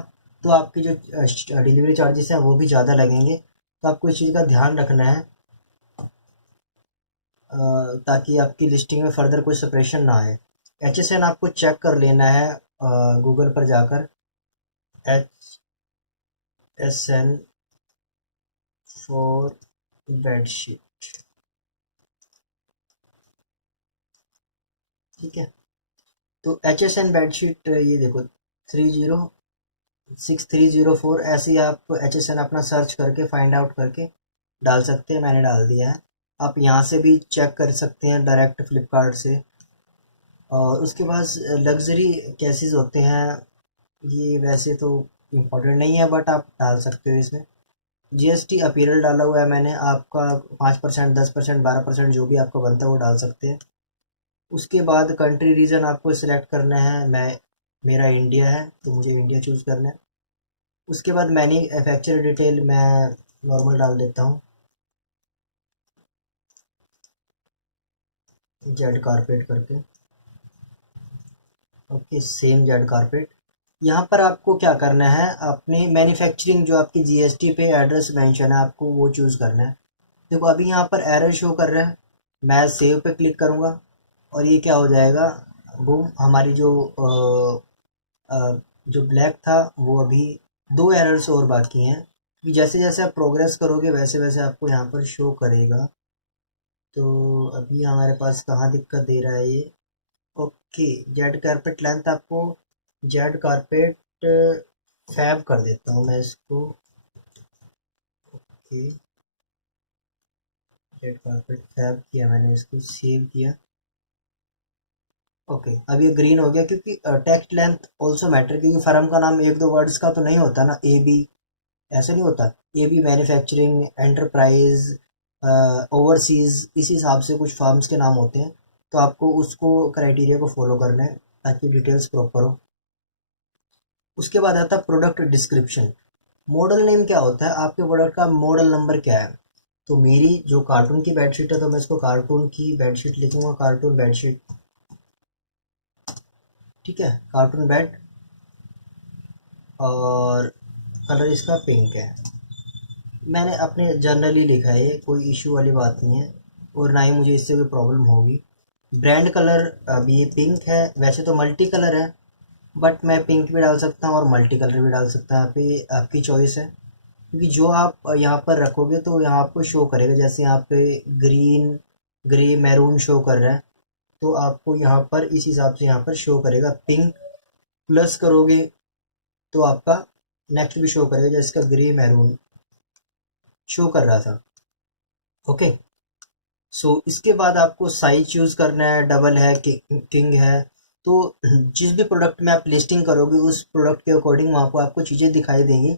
तो आपकी जो डिलीवरी चार्जेस हैं वो भी ज़्यादा लगेंगे। तो आपको इस चीज़ का ध्यान रखना है, ताकि आपकी लिस्टिंग में फर्दर कोई सेपरेशन ना आए। HSN आपको चेक कर लेना है गूगल पर जाकर, HSN फॉर बेडशीट। ठीक है, तो HSN बेडशीट ये देखो 306304, ऐसे ही आप HSN अपना सर्च करके फाइंड आउट करके डाल सकते हैं। मैंने डाल दिया है, आप यहाँ से भी चेक कर सकते हैं डायरेक्ट फ्लिपकार्ट से। और उसके बाद लग्जरी केसेस होते हैं, ये वैसे तो इम्पोर्टेंट नहीं है बट आप डाल सकते हो इसमें। GST अपीयरल डाला हुआ है मैंने, आपका 5% 10% 12% जो भी आपको बनता है वो डाल सकते हैं। उसके बाद कंट्री रीजन आपको सिलेक्ट करना है, मैं, मेरा इंडिया है तो मुझे इंडिया चूज़ करना है। उसके बाद मैन्युफैक्चर डिटेल मैं नॉर्मल डाल देता हूँ, जेड कारपेट करके। Okay, same Z carpet. यहाँ पर आपको क्या करना है, अपनी मैन्युफैक्चरिंग जो आपकी GST पे एड्रेस मेंशन है आपको वो चूज़ करना है। देखो अभी यहाँ पर एरर शो कर रहा है, मैं सेव पे क्लिक करूँगा और ये क्या हो जाएगा, बूम, हमारी जो ब्लैक था वो अभी 2 एरर्स और बाकी हैं। कि जैसे जैसे आप प्रोग्रेस करोगे वैसे वैसे आपको यहाँ पर शो करेगा। तो अभी हमारे पास कहाँ दिक्कत दे रहा है ये। ओके, जेड कारपेट लेंथ आपको, जेड कारपेट फैब कर देता हूँ मैं इसको। ओके, जेड कारपेट फैब किया मैंने, इसको सेव किया। ओके, अब ये ग्रीन हो गया, क्योंकि टेक्स्ट लेंथ ऑल्सो मैटर, क्योंकि फर्म का नाम एक दो वर्ड्स का तो नहीं होता ना, AB ऐसे नहीं होता। AB मैन्युफैक्चरिंग, एंटरप्राइज, ओवरसीज, इस हिसाब से कुछ फर्म्स के नाम होते हैं। तो आपको उसको क्राइटेरिया को फॉलो करना है ताकि डिटेल्स प्रॉपर हो। उसके बाद आता है प्रोडक्ट डिस्क्रिप्शन। मॉडल नेम क्या होता है, आपके प्रोडक्ट का मॉडल नंबर क्या है। तो मेरी जो कार्टून की बेडशीट है तो मैं इसको कार्टून की बेडशीट लिखूंगा, कार्टून बेडशीट। ठीक है, कार्टून बेड, और कलर इसका पिंक है। मैंने अपने जनरली लिखा है, कोई इशू वाली बात नहीं है और ना ही मुझे इससे कोई प्रॉब्लम होगी। ब्रांड कलर अभी पिंक है, वैसे तो मल्टी कलर है बट मैं पिंक भी डाल सकता हूँ और मल्टी कलर भी डाल सकता हूँ, यहाँ पे आपकी चॉइस है। क्योंकि जो आप यहाँ पर रखोगे तो यहाँ आपको शो करेगा, जैसे यहाँ पे ग्रीन ग्रे मैरून शो कर रहा है, तो आपको यहाँ पर इस हिसाब से यहाँ पर शो करेगा। पिंक प्लस करोगे तो आपका नेक्स्ट भी शो करेगा, जैसे इसका ग्रे मैरून शो कर रहा था। ओके, सो इसके बाद आपको साइज चूज करना है, डबल है किंग है। तो जिस भी प्रोडक्ट में आप लिस्टिंग करोगे उस प्रोडक्ट के अकॉर्डिंग वहाँ को आपको चीज़ें दिखाई देंगी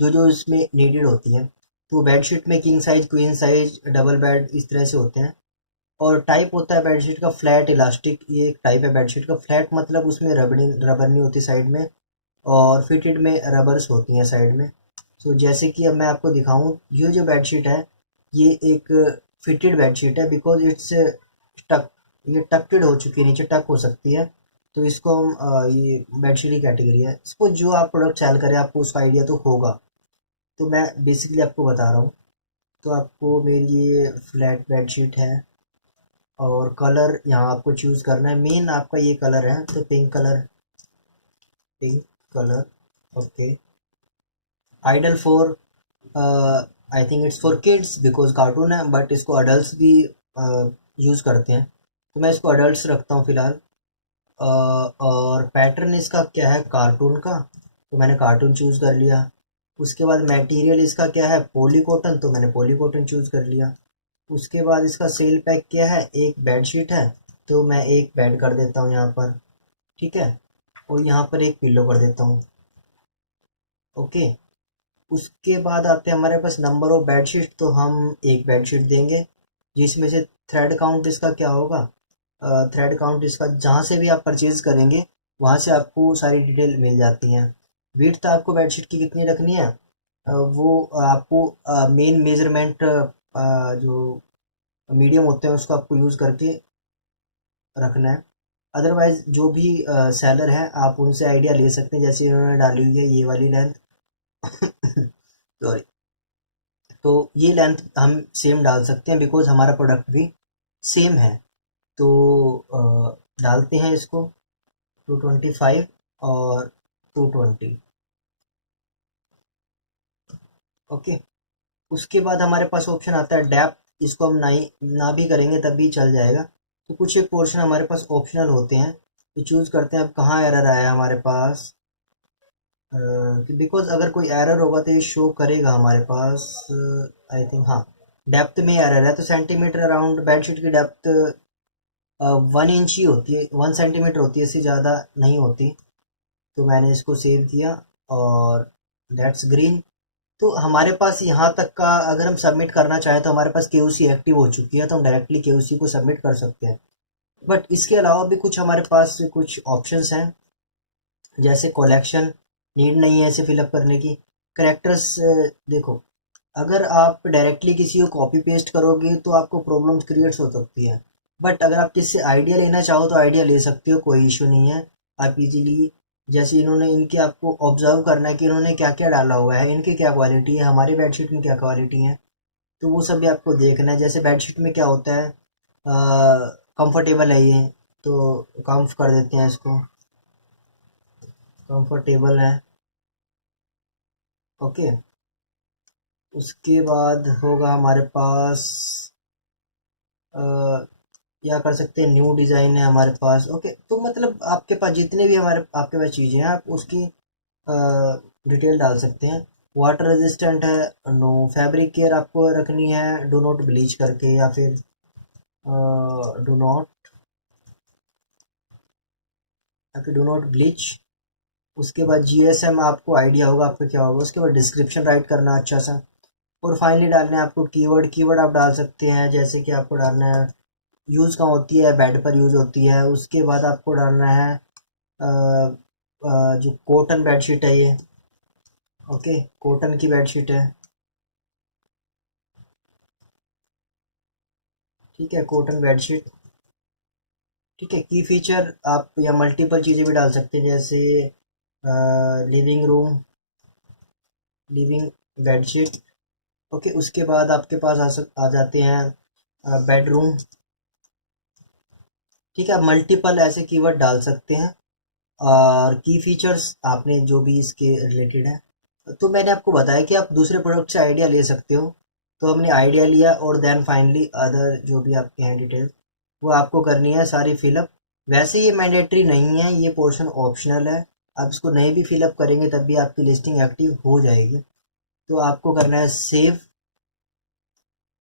जो जो इसमें नीडेड होती हैं। तो बेडशीट में king size, queen size, double bed इस तरह से होते हैं। और टाइप होता है बेडशीट का फ्लैट इलास्टिक, ये एक टाइप है बेडशीट का। फ्लैट मतलब उसमें रबर नहीं होती साइड में, और फिटेड में रबर्स होती हैं साइड में। सो जैसे कि अब मैं आपको दिखाऊं, ये जो बेडशीट है ये एक फिटेड बेडशीट है, बिकॉज इट्स टक, ये टक्ड हो चुकी है, नीचे टक हो सकती है। तो इसको हम ये बेडशीट की कैटेगरी है। इसको जो आप प्रोडक्ट सेल करें आपको उसका आइडिया तो होगा, तो मैं बेसिकली आपको बता रहा हूँ। तो आपको मेरी ये फ्लैट बेडशीट है और कलर यहाँ आपको चूज़ करना है। मेन आपका ये कलर है तो pink colour, pink colour. Okay, ideal for, I think it's for kids because cartoon है, बट इसको अडल्ट भी यूज़ करते हैं, तो मैं इसको अडल्ट्स रखता हूँ फिलहाल। और पैटर्न इसका क्या है, कार्टून का, तो मैंने कार्टून चूज़ कर लिया। उसके बाद मटेरियल इसका क्या है, पॉली कॉटन, तो मैंने पॉली कॉटन चूज़ कर लिया। उसके बाद इसका सेल पैक क्या है, एक बेड शीट है, तो मैं एक बेड कर देता हूँ यहाँ पर, ठीक है। और यहाँ पर एक पिल्लो कर देता हूँ। ओके, उसके बाद आते हैं हमारे पास नंबर ऑफ बेडशीट, तो हम एक बेडशीट देंगे, जिसमें से थ्रेड काउंट इसका क्या होगा, थ्रेड काउंट इसका जहाँ से भी आप परचेज करेंगे वहाँ से आपको सारी डिटेल मिल जाती हैं। विड्थ आपको बेडशीट की कितनी रखनी है, वो आपको मेन मेजरमेंट जो मीडियम होते हैं उसको आपको यूज़ करके रखना है। अदरवाइज जो भी सेलर है आप उनसे आइडिया ले सकते हैं, जैसे इन्होंने डाली हुई है ये वाली लेंथ। सॉरी, तो ये लेंथ हम सेम डाल सकते हैं बिकॉज हमारा प्रोडक्ट भी सेम है। तो डालते हैं इसको 225 और 220। ओके, उसके बाद हमारे पास ऑप्शन आता है डेप्थ, इसको हम ना भी करेंगे तब भी चल जाएगा। तो कुछ एक पोर्शन हमारे पास ऑप्शनल होते हैं, तो चूज़ करते हैं अब कहाँ एरर आया हमारे पास। बिकॉज अगर कोई एरर होगा तो ये शो करेगा हमारे पास। आई थिंक हाँ, डेप्थ में एरर है, तो सेंटीमीटर अराउंड बेडशीट की डेप्थ 1 इंच ही होती है, 1 सेंटीमीटर होती है, इससे ज़्यादा नहीं होती। तो मैंने इसको सेव किया और दैट्स ग्रीन। तो हमारे पास यहाँ तक का अगर हम सबमिट करना चाहें तो हमारे पास केओसी एक्टिव हो चुकी है, तो हम डायरेक्टली केओसी को सबमिट कर सकते हैं। बट इसके अलावा भी कुछ हमारे पास कुछ ऑप्शंस हैं, जैसे कलेक्शन नीड नहीं है इसे फिलअप करने की। करेक्टर्स, देखो, अगर आप डायरेक्टली किसी को कॉपी पेस्ट करोगे तो आपको प्रॉब्लम्स क्रिएट्स हो सकती है। बट अगर आप किससे आइडिया लेना चाहो तो आइडिया ले सकते हो, कोई इशू नहीं है। आप इजीली, जैसे इन्होंने इनके आपको ऑब्जर्व करना है कि इन्होंने क्या क्या डाला हुआ है, इनकी क्या क्वालिटी है, हमारी बेडशीट में क्या क्वालिटी है, तो वो सब भी आपको देखना है। जैसे बेडशीट में क्या होता है, कंफर्टेबल है ये, तो कम्फ कर देते हैं इसको, कंफर्टेबल है। ओके, उसके बाद होगा हमारे पास या कर सकते हैं न्यू डिज़ाइन है हमारे पास। ओके, तो मतलब आपके पास जितने भी हमारे आपके पास चीज़ें हैं आप उसकी डिटेल डाल सकते हैं। वाटर रेजिस्टेंट है, नो। फैब्रिक केयर आपको रखनी है डो नॉट ब्लीच करके, या फिर डो नॉट, या फिर डो नॉट ब्लीच। उसके बाद जीएसएम आपको आइडिया होगा आपको क्या होगा। उसके बाद डिस्क्रिप्शन राइट करना अच्छा सा। और फाइनली डालना है आपको कीवर्ड। कीवर्ड आप डाल सकते हैं जैसे कि आपको डालना है यूज़ कहाँ होती है, बेड पर यूज़ होती है। उसके बाद आपको डालना है जो कॉटन बेडशीट है ये। ओके, कॉटन की बेडशीट है, ठीक है, कॉटन बेडशीट। ठीक है, की फीचर आप या मल्टीपल चीज़ें भी डाल सकते हैं, जैसे living room, living bedsheet, okay, उसके बाद आपके पास आ जाते हैं बेडरूम। ठीक है, आप मल्टीपल ऐसे कीवर्ड डाल सकते हैं और की फीचर्स आपने जो भी इसके रिलेटेड है। तो मैंने आपको बताया कि आप दूसरे प्रोडक्ट से आइडिया ले सकते हो। तो हमने आइडिया लिया और देन फाइनली अदर जो भी आपके हैं डिटेल वो आपको करनी है सारी फिलअप। वैसे ये मैंडेटरी नहीं है, ये पोर्शन ऑप्शनल है। आप इसको नहीं भी फिलअप करेंगे तब भी आपकी लिस्टिंग एक्टिव हो जाएगी। तो आपको करना है सेव।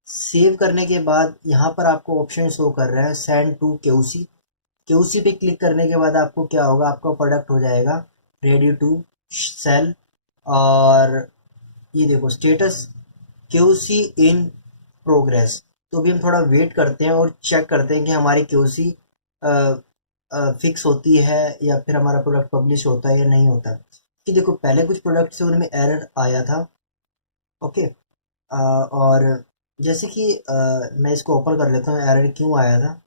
सेव करने के बाद यहाँ पर आपको ऑप्शन शो कर रहा है सेंड टू क्यूसी। क्यूसी पे क्लिक करने के बाद आपको क्या होगा, आपका प्रोडक्ट हो जाएगा रेडी टू सेल। और ये देखो स्टेटस क्यूसी इन प्रोग्रेस। तो भी हम थोड़ा वेट करते हैं और चेक करते हैं कि हमारी क्यूसी फिक्स होती है या फिर हमारा प्रोडक्ट पब्लिश होता है या नहीं होता। कि देखो पहले कुछ प्रोडक्ट से उनमें एरर आया था। ओके, और जैसे कि मैं इसको ओपन कर लेता हूँ, एरर क्यों आया था।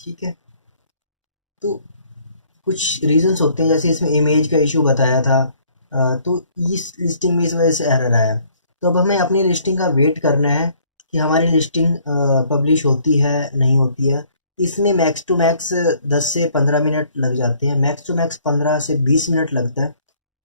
ठीक है, तो कुछ रीजंस होते हैं, जैसे इसमें इमेज का इशू बताया था। तो इस लिस्टिंग में इस वजह से एरर आया। तो अब हमें अपनी लिस्टिंग का वेट करना है कि हमारी लिस्टिंग पब्लिश होती है नहीं होती है। इसमें मैक्स टू मैक्स 10 से 15 मिनट लग जाते हैं, मैक्स टू मैक्स 15 से 20 मिनट लगता है।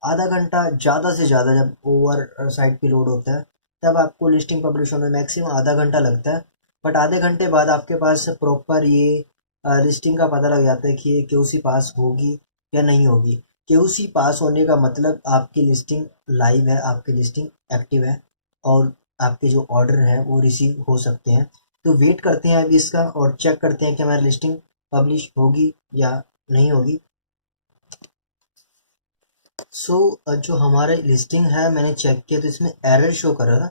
आधा घंटा ज़्यादा से ज़्यादा, जब ओवर साइट पे लोड होता है तब आपको लिस्टिंग पब्लिश होने में मैक्सिमम आधा घंटा लगता है। बट आधे घंटे बाद आपके पास प्रॉपर ये लिस्टिंग का पता लग जाता है कि ये क्यूसी पास होगी या नहीं होगी। क्यूसी पास होने का मतलब आपकी लिस्टिंग लाइव है, आपकी लिस्टिंग एक्टिव है और आपके जो ऑर्डर है वो रिसीव हो सकते हैं। तो वेट करते हैं अभी इसका और चेक करते हैं कि हमारी लिस्टिंग पब्लिश होगी या नहीं होगी। सो जो हमारा लिस्टिंग है मैंने चेक किया तो इसमें एरर शो कर रहा था।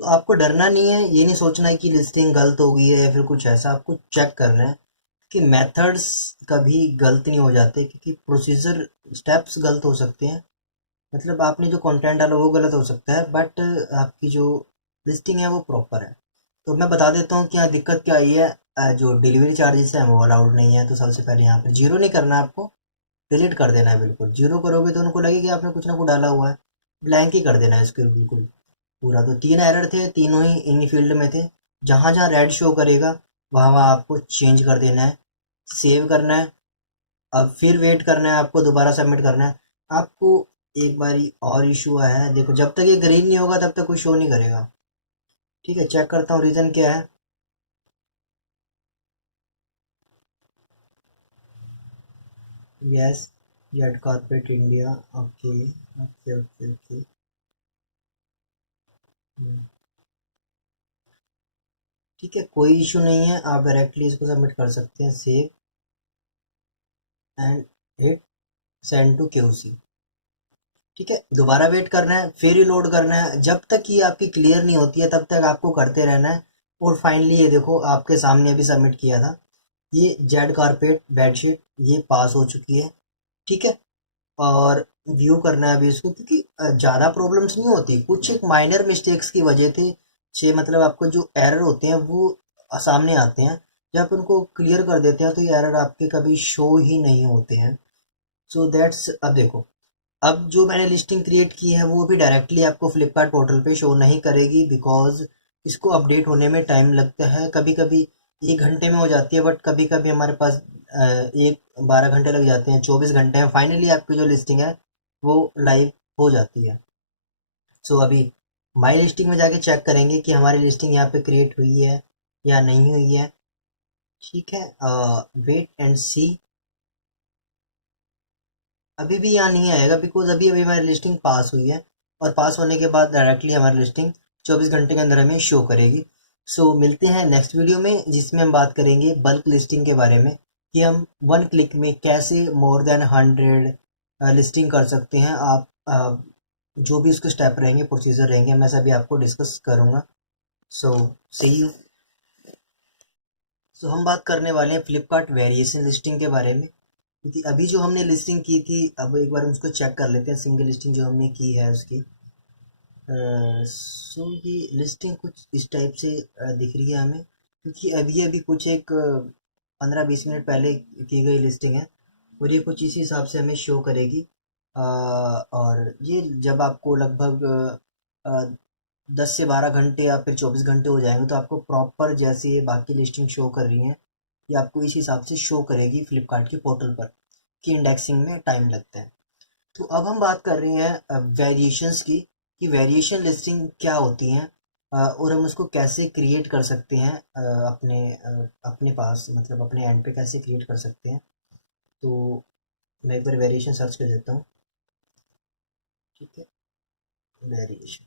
तो आपको डरना नहीं है, ये नहीं सोचना है कि लिस्टिंग गलत हो गई है या फिर कुछ ऐसा। आपको चेक करना है कि मेथड्स कभी गलत नहीं हो जाते, क्योंकि प्रोसीजर स्टेप्स गलत हो सकते हैं। मतलब आपने जो कंटेंट डाला वो गलत हो सकता है बट आपकी जो लिस्टिंग है वो प्रॉपर है। तो मैं बता देता हूँ कि यहाँ दिक्कत क्या आई है। जो डिलीवरी चार्जेस है वो अलाउड नहीं है। तो सबसे पहले यहाँ पर जीरो नहीं करना है आपको, डिलीट कर देना है बिल्कुल। जीरो करोगे तो उनको लगे कि आपने कुछ ना कुछ डाला हुआ है। ब्लैंक ही कर देना है इसको बिल्कुल पूरा। तो 3 एरर थे, तीनों ही इन फील्ड में थे। जहाँ जहाँ रेड शो करेगा वहाँ वहाँ आपको चेंज कर देना है, सेव करना है। अब फिर वेट करना है, आपको दोबारा सबमिट करना है। आपको एक बारी और इशू आया है, देखो जब तक ये ग्रीन नहीं होगा तब तक कोई शो नहीं करेगा। ठीक है, चेक करता हूँ रीज़न क्या है। Yes, Z corporate India. Okay okay okay okay. ठीक है, कोई इशू नहीं है, आप डायरेक्टली इसको सबमिट कर सकते हैं। Save and hit send to QC. ठीक है, दोबारा वेट करना है, फिर रिलोड करना है। जब तक ये आपकी क्लियर नहीं होती है तब तक आपको करते रहना है। और फाइनली ये देखो आपके सामने अभी सबमिट किया था, ये जेड कारपेट बेडशीट ये पास हो चुकी है। ठीक है, और व्यू करना है अभी इसको, क्योंकि ज़्यादा प्रॉब्लम्स नहीं होती, कुछ एक माइनर मिस्टेक्स की वजह थे। छः मतलब आपको जो एरर होते हैं वो सामने आते हैं। जब आप उनको क्लियर कर देते हैं तो ये एरर आपके कभी शो ही नहीं होते हैं। सो दैट्स, अब देखो अब जो मैंने लिस्टिंग क्रिएट की है वो भी डायरेक्टली आपको फ्लिपकार्ट पोर्टल पे शो नहीं करेगी, बिकॉज इसको अपडेट होने में टाइम लगता है। कभी कभी 1 घंटे में हो जाती है बट कभी कभी हमारे पास एक 12 घंटे लग जाते हैं, 24 घंटे हैं, फाइनली आपकी जो लिस्टिंग है वो लाइव हो जाती है। सो अभी माई लिस्टिंग में जाके चेक करेंगे कि हमारी लिस्टिंग यहाँ पे क्रिएट हुई है या नहीं हुई है। ठीक है, वेट एंड सी। अभी भी यहाँ नहीं आएगा बिकॉज अभी अभी हमारी लिस्टिंग पास हुई है और पास होने के बाद डायरेक्टली हमारी लिस्टिंग 24 घंटे के अंदर हमें शो करेगी। सो मिलते हैं नेक्स्ट वीडियो में जिसमें हम बात करेंगे बल्क लिस्टिंग के बारे में, कि हम 1 क्लिक में कैसे मोर देन 100 लिस्टिंग कर सकते हैं। आप जो भी उसके स्टेप रहेंगे, प्रोसीजर रहेंगे, मैं सभी आपको डिस्कस करूँगा। सो सी यू। सो हम बात करने वाले हैं फ्लिपकार्ट वेरिएशन लिस्टिंग के बारे में, क्योंकि अभी जो हमने लिस्टिंग की थी अब एक बार हम उसको चेक कर लेते हैं, सिंगल लिस्टिंग जो हमने की है उसकी। सो ये लिस्टिंग कुछ इस टाइप से दिख रही है हमें, क्योंकि अभी अभी कुछ एक 15-20 मिनट पहले की गई लिस्टिंग है और ये कुछ इसी हिसाब से हमें शो करेगी। और ये जब आपको लगभग 10 से 12 घंटे या फिर 24 घंटे हो जाएंगे तो आपको प्रॉपर जैसे ये बाकी लिस्टिंग शो कर रही है ये आपको इस हिसाब से शो करेगी फ्लिपकार्ट के पोर्टल पर कि इंडेक्सिंग में टाइम लगता है। तो अब हम बात कर रहे हैं वेरिएशंस की कि वेरिएशन लिस्टिंग क्या होती हैं और हम उसको कैसे क्रिएट कर सकते हैं अपने पास मतलब अपने एंड पे कैसे क्रिएट कर सकते हैं। तो मैं एक बार वेरिएशन सर्च कर देता हूँ। ठीक है, वेरिएशन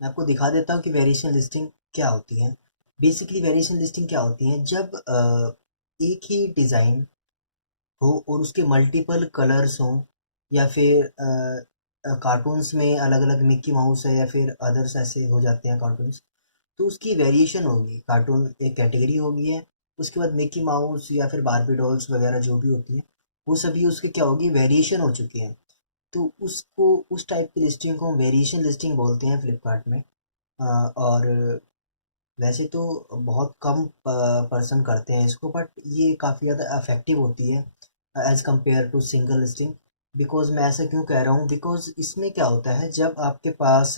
मैं आपको दिखा देता हूँ कि वेरिएशन लिस्टिंग क्या होती है। बेसिकली वेरिएशन लिस्टिंग क्या होती है, जब एक ही डिज़ाइन हो और उसके मल्टीपल कलर्स हों या फिर कार्टून्स में अलग अलग मिक्की माउस है या फिर अदर्स ऐसे हो जाते हैं कार्टून्स, तो उसकी वेरिएशन होगी। कार्टून एक कैटेगरी होगी है, उसके बाद मिक्की माउस या फिर बारबी डॉल्स वगैरह जो भी होती हैं वो सभी उसके क्या होगी, वेरिएशन हो चुके हैं। तो उसको उस टाइप की लिस्टिंग को हम वेरिएशन लिस्टिंग बोलते हैं फ्लिपकार्ट में। और वैसे तो बहुत कम पर्सन करते हैं इसको, बट ये काफ़ी ज़्यादा इफेक्टिव होती है as compare to single listing. Because मैं ऐसा क्यों कह रहा हूँ, बिकॉज इसमें क्या होता है जब आपके पास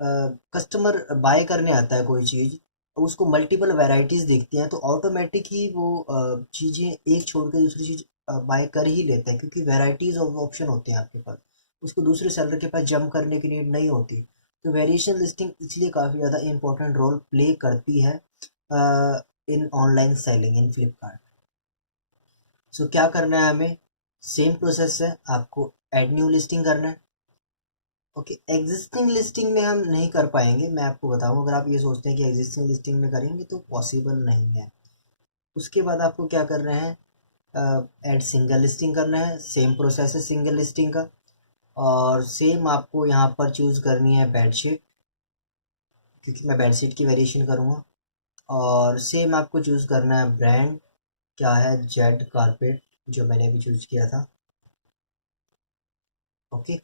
कस्टमर बाय करने आता है कोई चीज़, उसको मल्टीपल वैरायटीज़ दिखती हैं तो ऑटोमेटिक ही वो चीज़ें एक छोड़ के दूसरी चीज़ बाय कर ही लेते हैं, क्योंकि वैरायटीज़ ऑफ ऑप्शन होते हैं आपके पास, उसको दूसरे सेलर के पास जंप करने की नीड नहीं होती। तो वेरिएशन लिस्टिंग इसलिए काफ़ी ज़्यादा इंपॉर्टेंट रोल प्ले करती है इन ऑनलाइन सेलिंग इन फ्लिपकार्ट। सो क्या करना है हमें, सेम प्रोसेस है, आपको ऐड न्यू लिस्टिंग करना है। ओके, एग्जिस्टिंग लिस्टिंग में हम नहीं कर पाएंगे, मैं आपको बताऊं, अगर आप ये सोचते हैं कि एग्जिस्टिंग लिस्टिंग में करेंगे तो पॉसिबल नहीं है। उसके बाद आपको क्या करना है, ऐड सिंगल लिस्टिंग करना है, सेम प्रोसेस है सिंगल लिस्टिंग का। और सेम आपको यहाँ पर चूज़ करनी है बेडशीट, क्योंकि मैं बेडशीट की वेरिएशन करूँगा। और सेम आपको चूज़ करना है ब्रांड, क्या है, जेड कारपेट, जो मैंने अभी चूज़ किया था। ओके,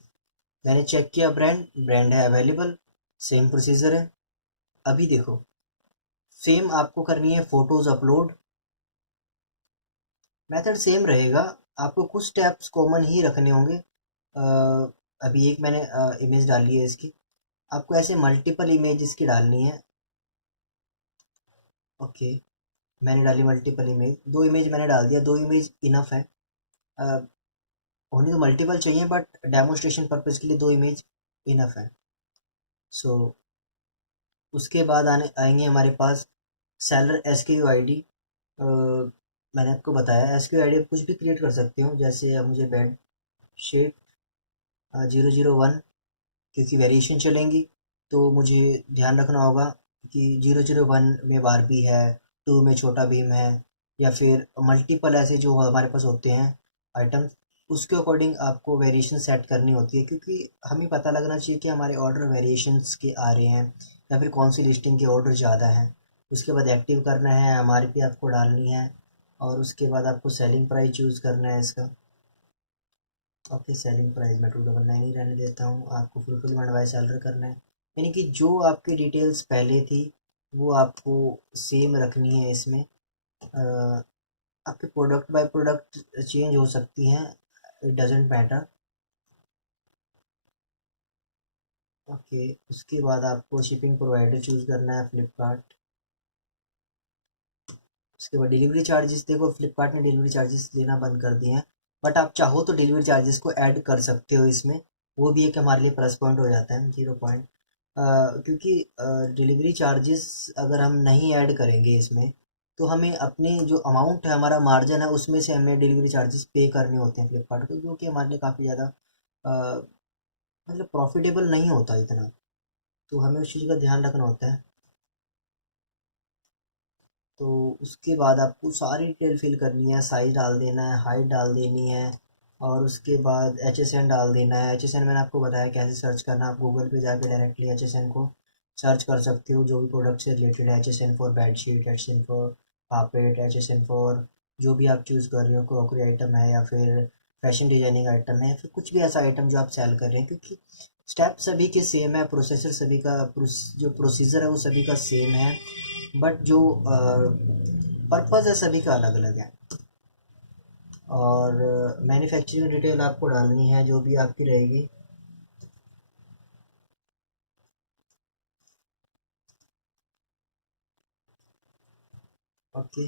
मैंने चेक किया ब्रांड, ब्रांड है अवेलेबल, सेम प्रोसीजर है। अभी देखो, सेम आपको करनी है फ़ोटोज़ अपलोड, मेथड सेम रहेगा, आपको कुछ स्टेप्स कॉमन ही रखने होंगे। अभी एक मैंने इमेज डाली है इसकी, आपको ऐसे मल्टीपल इमेजेस की डालनी है। ओके, मैंने डाली मल्टीपल इमेज, 2 इमेज मैंने डाल दिया, 2 इमेज इनफ है। होनी तो मल्टीपल चाहिए बट डेमोस्ट्रेशन पर्पज़ के लिए 2 इमेज इनफ है। सो उसके बाद आने आएंगे हमारे पास सेलर एस के यू आई डी। मैंने आपको बताया एस के यू आई डी आप कुछ भी क्रिएट कर सकते हो, जैसे अब मुझे बेड शीट 001, क्योंकि वेरिएशन चलेंगी तो मुझे ध्यान रखना होगा कि 001 में बारबी है, 2 में छोटा भीम है, या फिर मल्टीपल ऐसे जो हमारे पास होते हैं आइटम, उसके अकॉर्डिंग आपको वेरिएशन सेट करनी होती है, क्योंकि हमें पता लगना चाहिए कि हमारे ऑर्डर वेरिएशंस के आ रहे हैं या फिर कौन सी लिस्टिंग के ऑर्डर ज़्यादा हैं। उसके बाद एक्टिव करना है, एमआरपी आपको डालनी है, और उसके बाद आपको सेलिंग प्राइस चूज़ करना है इसका। ओके, सेलिंग प्राइस मैं 299 ही रहने देता हूँ। आपको फुलफिलमेंट बाय सेलर करना है, यानी कि जो आपकी डिटेल्स पहले थी वो आपको सेम रखनी है इसमें। आपके प्रोडक्ट बाय प्रोडक्ट चेंज हो सकती हैं, इट डजेंट मैटर। ओके, उसके बाद आपको शिपिंग प्रोवाइडर चूज़ करना है, फ्लिपकार्ट। उसके बाद डिलीवरी चार्जेस, देखो फ्लिपकार्ट ने डिलीवरी चार्जेस लेना बंद कर दिए हैं, बट आप चाहो तो डिलीवरी चार्जेस को ऐड कर सकते हो इसमें, वो भी एक हमारे लिए प्लस पॉइंट हो जाता है, 0 पॉइंट। क्योंकि डिलीवरी चार्जेस अगर हम नहीं ऐड करेंगे इसमें तो हमें अपनी जो अमाउंट है, हमारा मार्जिन है, उसमें से हमें डिलीवरी चार्जेस पे करने होते हैं फ्लिपकार्ट को, जो कि हमारे लिए काफ़ी ज़्यादा मतलब प्रॉफिटेबल नहीं होता इतना, तो हमें उस चीज़ का ध्यान रखना होता है। तो उसके बाद आपको सारी डिटेल फिल करनी है, साइज़ डाल देना है, हाइट डाल देनी है, और उसके बाद एच एस एन डाल देना है। एच एस एन मैंने आपको बताया कैसे सर्च करना, आप गूगल पे जाकर डायरेक्टली एच एस एन को सर्च कर सकते हो, जो भी प्रोडक्ट से रिलेटेड है, H S N for bed sheet, H S N for carpet, H S N for जो भी आप चूज़ कर रहे हो, क्रॉकरी आइटम है या फिर फैशन डिजाइनिंग आइटम है या फिर कुछ भी ऐसा आइटम जो आप सेल कर रहे हैं, क्योंकि स्टेप सभी के सेम है, प्रोसेसर सभी का जो प्रोसीजर है वो सभी का सेम है, बट जो पर्पज़ है सभी का अलग अलग है। और मैन्युफैक्चरिंग डिटेल आपको डालनी है जो भी आपकी रहेगी। ओके,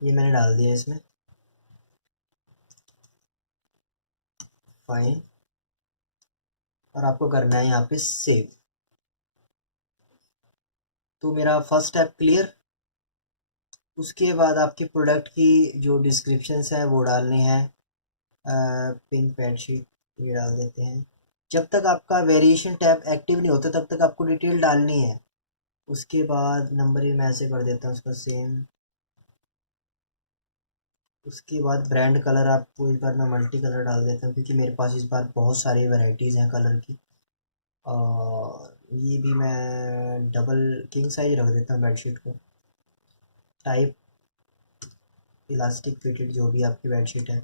ये मैंने डाल दिया इसमें। फाइन, और आपको करना है यहाँ पे सेव। तो मेरा फर्स्ट स्टेप क्लियर। उसके बाद आपके प्रोडक्ट की जो डिस्क्रिप्शंस है वो डालने हैं। पिंक बेडशीट ये डाल देते हैं। जब तक आपका वेरिएशन टैब एक्टिव नहीं होता तब तक आपको डिटेल डालनी है। उसके बाद नंबर ही मैं ऐसे कर देता हूँ उसका सेम। उसके बाद ब्रांड कलर आपको इस बार मैं मल्टी कलर डाल देता हूँ क्योंकि मेरे पास इस बार बहुत सारी वैरायटीज़ हैं कलर की। और ये भी मैं डबल किंग साइज रख देता हूँ बेडशीट को। टाइप इलास्टिक फिटेड जो भी आपकी बेडशीट है।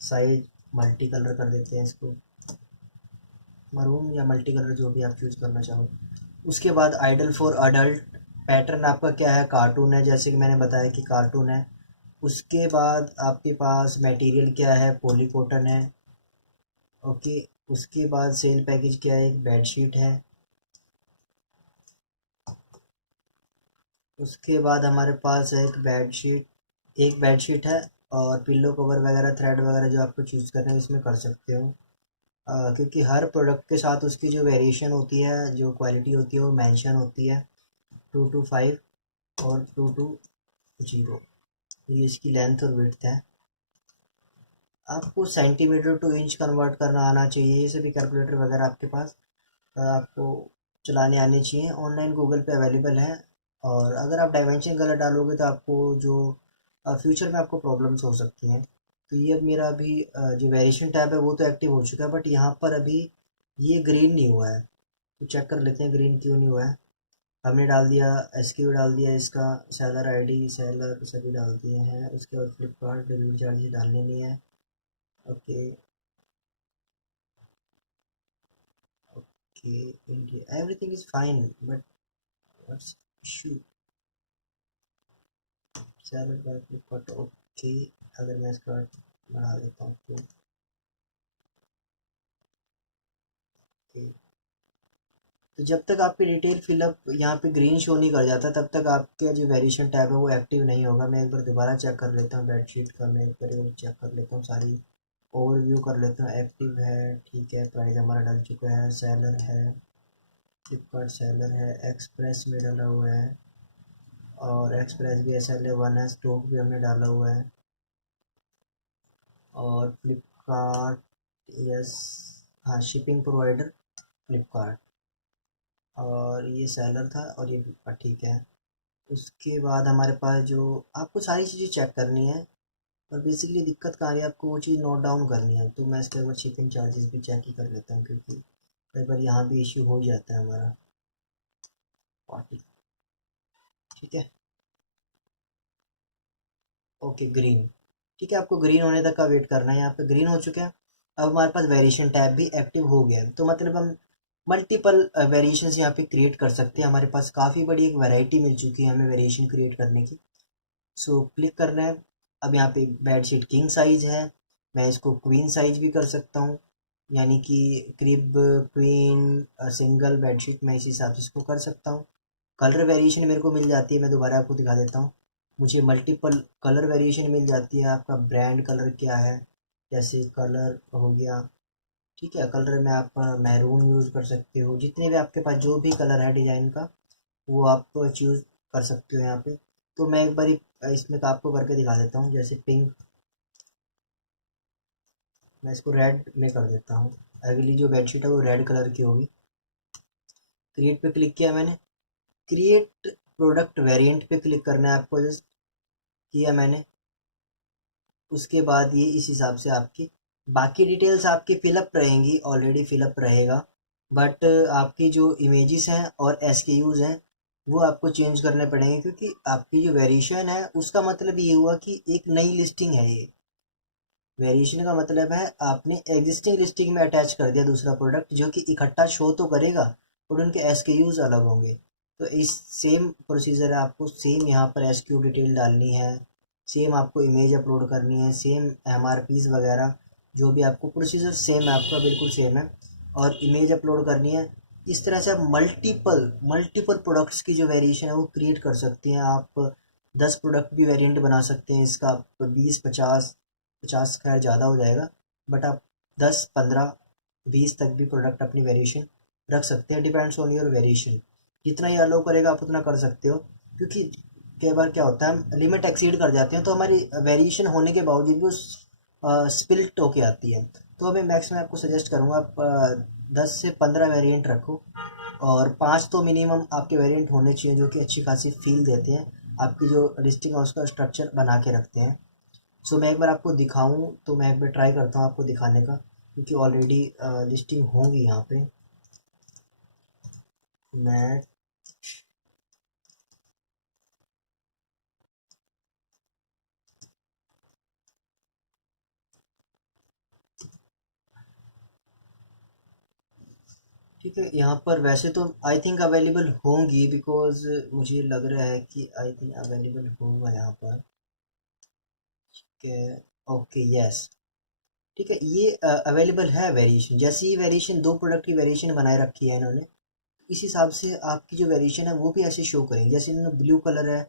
साइज मल्टी कलर कर देते हैं इसको, मरून या मल्टी कलर जो भी आप चूज़ करना चाहो। उसके बाद आइडल फॉर अडल्ट पैटर्न आपका क्या है, कार्टून है, जैसे कि मैंने बताया कि कार्टून है। उसके बाद आपके पास मटेरियल क्या है, पॉली कॉटन है। ओके, उसके बाद सेल पैकेज क्या है, एक बेडशीट है। उसके बाद हमारे पास है एक बेडशीट है। और पिल्लो कवर वगैरह थ्रेड वगैरह जो आपको चूज़ करना है इसमें कर सकते हो। क्योंकि हर प्रोडक्ट के साथ उसकी जो वेरिएशन होती है, जो क्वालिटी होती है वो मेंशन होती है। 2 to 5 और 2 to 0, ये इसकी लेंथ और विड्थ है। आपको सेंटीमीटर टू इंच कन्वर्ट करना आना चाहिए। ये सभी कैलकुलेटर वगैरह आपके पास आपको चलाने आने चाहिए। ऑनलाइन गूगल पे अवेलेबल है। और अगर आप डायमेंशन गलत डालोगे तो आपको जो फ्यूचर में आपको प्रॉब्लम्स हो सकती हैं। तो ये अब मेरा अभी जो वेरिएशन टैब है वो तो एक्टिव हो चुका है, बट यहाँ पर अभी ये ग्रीन नहीं हुआ है। तो चेक कर लेते हैं ग्रीन क्यों नहीं हुआ है। हमने डाल दिया, एसक्यू डाल दिया, इसका सेलर आईडी सेलर सभी डाल दिए हैं। उसके बाद फ्लिपकार्ट डिलीवरी चार्जेस डालने नहीं है। Okay, okay, India everything is fine, but what's issue. Seller by Flipkart, okay. अगर मैं इसका बढ़ा देता हूँ तो ओके। तो जब तक आपकी डिटेल फिलअप यहाँ पे ग्रीन शो नहीं कर जाता तब तक आपका जो वेरिएशन टैब है वो एक्टिव नहीं होगा। मैं एक बार दोबारा चेक कर लेता हूँ बेडशीट का, मैं एक बार चेक कर लेता हूँ, सारी ओवरव्यू कर लेता हूँ। एक्टिव है, ठीक है, प्राइस हमारा डल चुका है, सेलर है, फ्लिपकार्ट सेलर है, एक्सप्रेस में डाला हुआ है। और एक्सप्रेस भी SLA1 है, स्टॉक भी हमने डाला हुआ है। और फ्लिपकार्ट, यस, हाँ, शिपिंग प्रोवाइडर फ्लिपकार्ट। और ये सेलर था और ये फ्लिपकार्ट, ठीक है। उसके बाद हमारे पास जो आपको सारी चीज़ें चेक करनी है। और बेसिकली दिक्कत कहाँ आ रही है आपको वो चीज़ नोट डाउन करनी है। तो मैं इसके एक बार शिपिंग चार्जेस भी चेक ही कर लेता हूँ क्योंकि कई बार यहाँ भी इशू हो जाता है हमारा। 40, ठीक है, ओके, ग्रीन, ठीक है। आपको ग्रीन होने तक का वेट करना है। यहाँ पे ग्रीन हो चुका है। अब हमारे पास वेरिएशन टैब भी एक्टिव हो गया है, तो मतलब हम मल्टीपल वेरिएशंस यहाँ पे क्रिएट कर सकते हैं। हमारे पास काफ़ी बड़ी एक वैरायटी मिल चुकी है हमें वेरिएशन क्रिएट करने की। सो क्लिक करना है। अब यहाँ पे बेडशीट किंग साइज है, मैं इसको क्वीन साइज भी कर सकता हूँ, यानी कि क्रिब क्वीन सिंगल बेडशीट मैं इस हिसाब से इसको कर सकता हूँ। कलर वेरिएशन मेरे को मिल जाती है, मैं दोबारा आपको दिखा देता हूँ। मुझे मल्टीपल कलर वेरिएशन मिल जाती है। आपका ब्रांड कलर क्या है, जैसे कलर हो गया, ठीक है, कलर में आप मैरून यूज़ कर सकते हो। जितने भी आपके पास जो भी कलर है डिज़ाइन का वो आप चूज़ कर सकते हो यहाँ पे। तो मैं एक बार इसमें आपको करके दिखा देता हूँ, जैसे पिंक, मैं इसको रेड में कर देता हूँ। अगली जो बेडशीट है वो रेड कलर की होगी। क्रिएट पे क्लिक किया मैंने, क्रिएट प्रोडक्ट वेरिएंट पे क्लिक करना है आपको, जस्ट किया मैंने। उसके बाद ये इस हिसाब से आपकी बाकी डिटेल्स आपकी फिलअप रहेंगी, ऑलरेडी फिलअप रहेगा। बट आपकी जो इमेजेस हैं और SKUs हैं वो आपको चेंज करने पड़ेंगे क्योंकि आपकी जो वेरिएशन है उसका मतलब ये हुआ कि एक नई लिस्टिंग है ये। वेरिएशन का मतलब है आपने एग्जिस्टिंग लिस्टिंग में अटैच कर दिया दूसरा प्रोडक्ट जो कि इकट्ठा शो तो करेगा और उनके SKUs अलग होंगे। तो इस सेम प्रोसीजर है, आपको सेम यहाँ पर SKU डिटेल डालनी है, सेम आपको इमेज अपलोड करनी है, सेम एमआरपीज वगैरह जो भी आपको प्रोसीजर सेम है, आपका बिल्कुल सेम है, और इमेज अपलोड करनी है। इस तरह से आप मल्टीपल मल्टीपल प्रोडक्ट्स की जो वेरिएशन है वो क्रिएट कर सकते हैं। आप 10 प्रोडक्ट भी वेरिएंट बना सकते हैं इसका, आप 20 50, 50 खैर ज़्यादा हो जाएगा, बट आप 10 15 20 तक भी प्रोडक्ट अपनी वेरिएशन रख सकते हैं। डिपेंड्स ऑन योर वेरिएशन, जितना ये अलाउ करेगा आप उतना कर सकते हो। क्योंकि कई बार क्या होता है, हम लिमिट एक्सीड कर जाते हैं तो हमारी वेरिएशन होने के बावजूद भी स्प्लिट होके आती है। तो अभी मैक्स में आपको सजेस्ट करूँगा, आप 10 से 15 वेरिएंट रखो, और 5 तो मिनिमम आपके वेरिएंट होने चाहिए जो कि अच्छी खासी फील देते हैं, आपकी जो लिस्टिंग है उसका स्ट्रक्चर बना के रखते हैं। सो मैं एक बार आपको दिखाऊं तो मैं एक बार ट्राई करता हूँ आपको दिखाने का, क्योंकि ऑलरेडी लिस्टिंग होंगी यहाँ पे। मैं ठीक है, यहाँ पर वैसे तो आई थिंक अवेलेबल होंगी, बिकॉज मुझे लग रहा है कि आई थिंक अवेलेबल होगा यहाँ पर। ठीक है, ओके, यस, ठीक है, ये अवेलेबल है वेरिएशन। जैसे ही वेरिएशन, 2 प्रोडक्ट की वेरिएशन बनाए रखी है इन्होंने, इस हिसाब से आपकी जो वेरिएशन है वो भी ऐसे शो करेंगे। जैसे इन्होंने ब्लू कलर है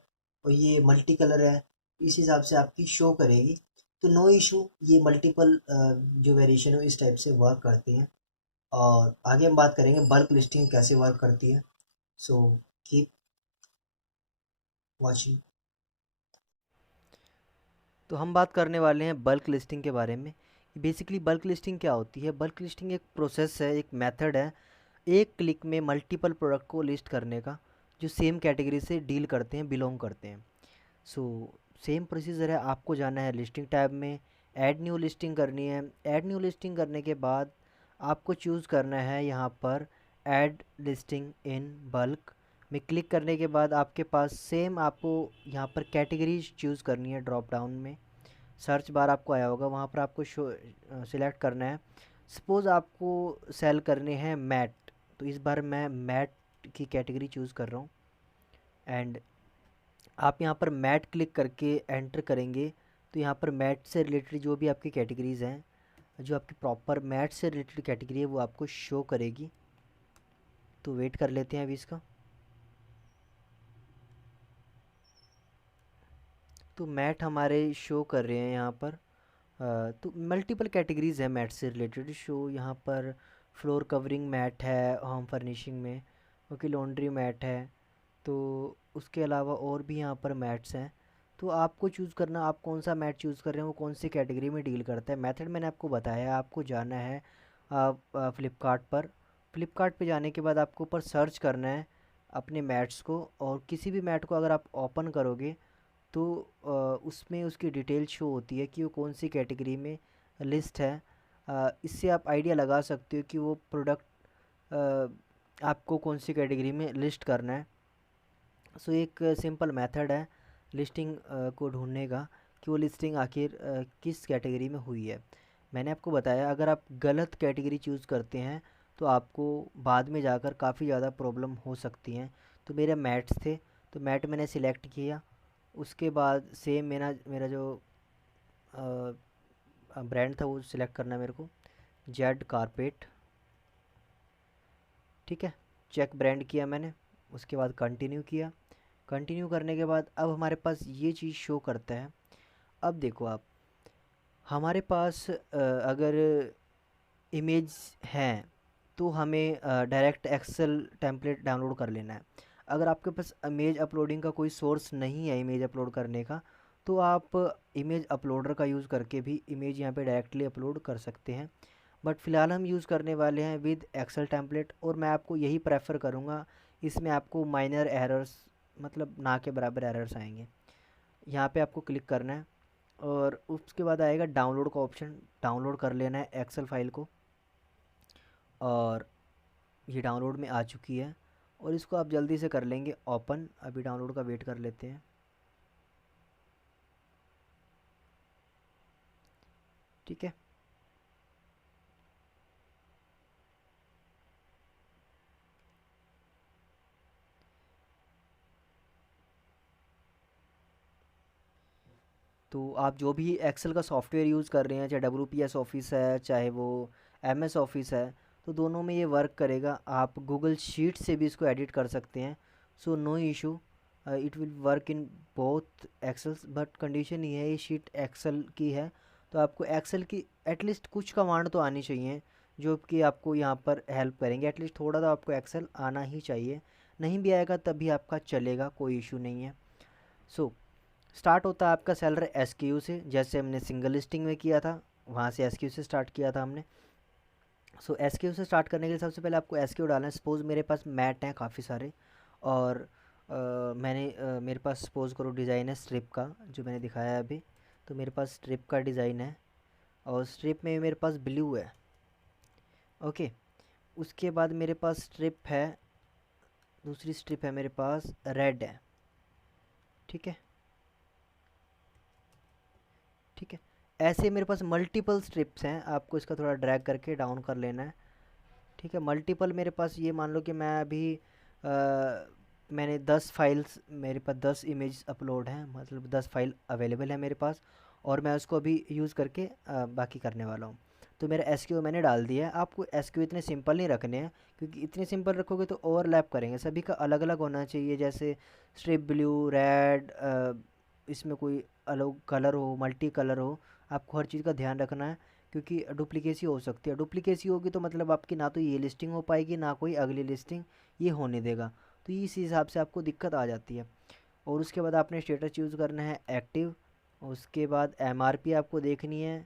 और ये मल्टी कलर है, इस हिसाब से आपकी शो करेगी। तो नो इशू, ये मल्टीपल जो वेरिएशन है इस टाइप से वर्क करती हैं। और आगे हम बात करेंगे बल्क लिस्टिंग कैसे वर्क करती है। So keep watching. तो हम बात करने वाले हैं बल्क लिस्टिंग के बारे में। बेसिकली बल्क लिस्टिंग क्या होती है? बल्क लिस्टिंग एक प्रोसेस है, एक मेथड है, एक क्लिक में मल्टीपल प्रोडक्ट को लिस्ट करने का, जो सेम कैटेगरी से डील करते हैं, बिलोंग करते हैं। सो सेम प्रोसीजर है। आपको जाना है लिस्टिंग टैब में, ऐड न्यू लिस्टिंग करनी है। ऐड न्यू लिस्टिंग करने के बाद आपको चूज़ करना है यहाँ पर ऐड लिस्टिंग इन बल्क में। क्लिक करने के बाद आपके पास सेम, आपको यहाँ पर कैटेगरीज चूज़ करनी है। ड्रॉप डाउन में सर्च बार आपको आया होगा, वहाँ पर आपको शो सिलेक्ट करना है। सपोज़ आपको सेल करने हैं मैट, तो इस बार मैं मैट की कैटेगरी चूज़ कर रहा हूँ। एंड आप यहाँ पर मैट क्लिक करके एंटर करेंगे तो यहाँ पर मैट से रिलेटेड जो भी आपकी कैटेगरीज़ हैं, जो आपकी प्रॉपर मैट से रिलेटेड कैटेगरी है, वो आपको शो करेगी। तो वेट कर लेते हैं अभी इसका। तो मैट हमारे शो कर रहे हैं यहाँ पर। तो मल्टीपल कैटेगरीज़ है मैट से रिलेटेड शो यहाँ पर। फ्लोर कवरिंग मैट है होम फर्निशिंग में, ओके, लॉन्ड्री मैट है। तो उसके अलावा और भी यहाँ पर मैट्स हैं। तो आपको चूज़ करना, आप कौन सा मैट चूज़ कर रहे हैं, वो कौन सी कैटेगरी में डील करता है। मेथड मैंने आपको बताया है। आपको जाना है फ़्लिपकार्ट पर। फ़्लिपकार्ट पे जाने के बाद आपको ऊपर सर्च करना है अपने मैट्स को, और किसी भी मैट को अगर आप ओपन करोगे तो उसमें उसकी डिटेल शो होती है कि वो कौन सी कैटेगरी में लिस्ट है। इससे आप आइडिया लगा सकते हो कि वो प्रोडक्ट आपको कौन सी कैटेगरी में लिस्ट करना है। सो एक सिंपल मेथड है लिस्टिंग को ढूंढने का, कि वो लिस्टिंग आखिर किस कैटेगरी में हुई है। मैंने आपको बताया, अगर आप गलत कैटेगरी चूज़ करते हैं तो आपको बाद में जाकर काफ़ी ज़्यादा प्रॉब्लम हो सकती हैं। तो मेरे मैट्स थे, तो मैट मैंने सिलेक्ट किया। उसके बाद सेम मेरा मेरा जो ब्रांड था वो सिलेक्ट करना है मेरे को, जेड कारपेट। ठीक है, चेक ब्रांड किया मैंने। उसके बाद कंटिन्यू किया। कंटिन्यू करने के बाद अब हमारे पास ये चीज़ शो करता है। अब देखो आप, हमारे पास अगर इमेज हैं तो हमें डायरेक्ट एक्सेल टेम्पलेट डाउनलोड कर लेना है। अगर आपके पास इमेज अपलोडिंग का कोई सोर्स नहीं है इमेज अपलोड करने का, तो आप इमेज अपलोडर का यूज़ करके भी इमेज यहाँ पे डायरेक्टली अपलोड कर सकते हैं। बट फ़िलहाल हम यूज़ करने वाले हैं विद एक्सेल टेम्पलेट, और मैं आपको यही प्रेफर करूँगा। इसमें आपको माइनर एरर्स, मतलब ना के बराबर एरर्स आएंगे। यहाँ पे आपको क्लिक करना है और उसके बाद आएगा डाउनलोड का ऑप्शन। डाउनलोड कर लेना है एक्सेल फाइल को, और ये डाउनलोड में आ चुकी है। और इसको आप जल्दी से कर लेंगे ओपन। अभी डाउनलोड का वेट कर लेते हैं। ठीक है, तो आप जो भी एक्सेल का सॉफ्टवेयर यूज़ कर रहे हैं, चाहे WPS ऑफिस है, चाहे वो MS ऑफिस है, तो दोनों में ये वर्क करेगा। आप गूगल शीट से भी इसको एडिट कर सकते हैं, so no issue, it will work in both excels. But condition ये है, ये शीट एक्सेल की है, तो आपको एक्सेल की एटलीस्ट कुछ कमांड तो आनी चाहिए जो कि आपको यहाँ पर हेल्प करेंगे। एटलीस्ट थोड़ा तो आपको एक्सेल आना ही चाहिए, नहीं भी आएगा तब भी आपका चलेगा, कोई इशू नहीं है। सो स्टार्ट होता है आपका सैलरी SKU से, जैसे हमने सिंगल लिस्टिंग में किया था, वहाँ से SKU से स्टार्ट किया था हमने। सो SKU से स्टार्ट करने के लिए सबसे पहले आपको SKU डालना है। सपोज़ मेरे पास मैट हैं काफ़ी सारे, और मेरे पास सपोज़ करो डिज़ाइन है स्ट्रिप का, जो मैंने दिखाया है अभी। तो मेरे पास स्ट्रिप का डिज़ाइन है, और स्ट्रिप में मेरे पास ब्लू है। ओके, उसके बाद मेरे पास स्ट्रिप है, दूसरी स्ट्रिप है मेरे पास रेड है। ठीक है, ठीक है। ऐसे मेरे पास मल्टीपल स्ट्रिप्स हैं, आपको इसका थोड़ा ड्रैग करके डाउन कर लेना है। ठीक है, मल्टीपल मेरे पास, ये मान लो कि मैं अभी मैंने 10 फाइल्स, मेरे पास 10 इमेज अपलोड हैं, मतलब 10 फाइल अवेलेबल है मेरे पास, और मैं उसको अभी यूज़ करके बाकी करने वाला हूँ। तो मेरा SKU मैंने डाल दिया है। आपको SKU इतने सिंपल नहीं रखने हैं, क्योंकि इतने सिंपल रखोगे तो ओवरलैप करेंगे, सभी का अलग अलग होना चाहिए। जैसे स्ट्रिप ब्लू रेड, इसमें कोई अलग कलर हो, मल्टी कलर हो, आपको हर चीज़ का ध्यान रखना है, क्योंकि डुप्लीकेसी हो सकती है। डुप्लीकेसी होगी तो मतलब आपकी ना तो ये लिस्टिंग हो पाएगी, ना कोई अगली लिस्टिंग ये होने देगा, तो इस हिसाब से आपको दिक्कत आ जाती है। और उसके बाद आपने स्टेटस चूज़ करना है एक्टिव। उसके बाद MRP आपको देखनी है,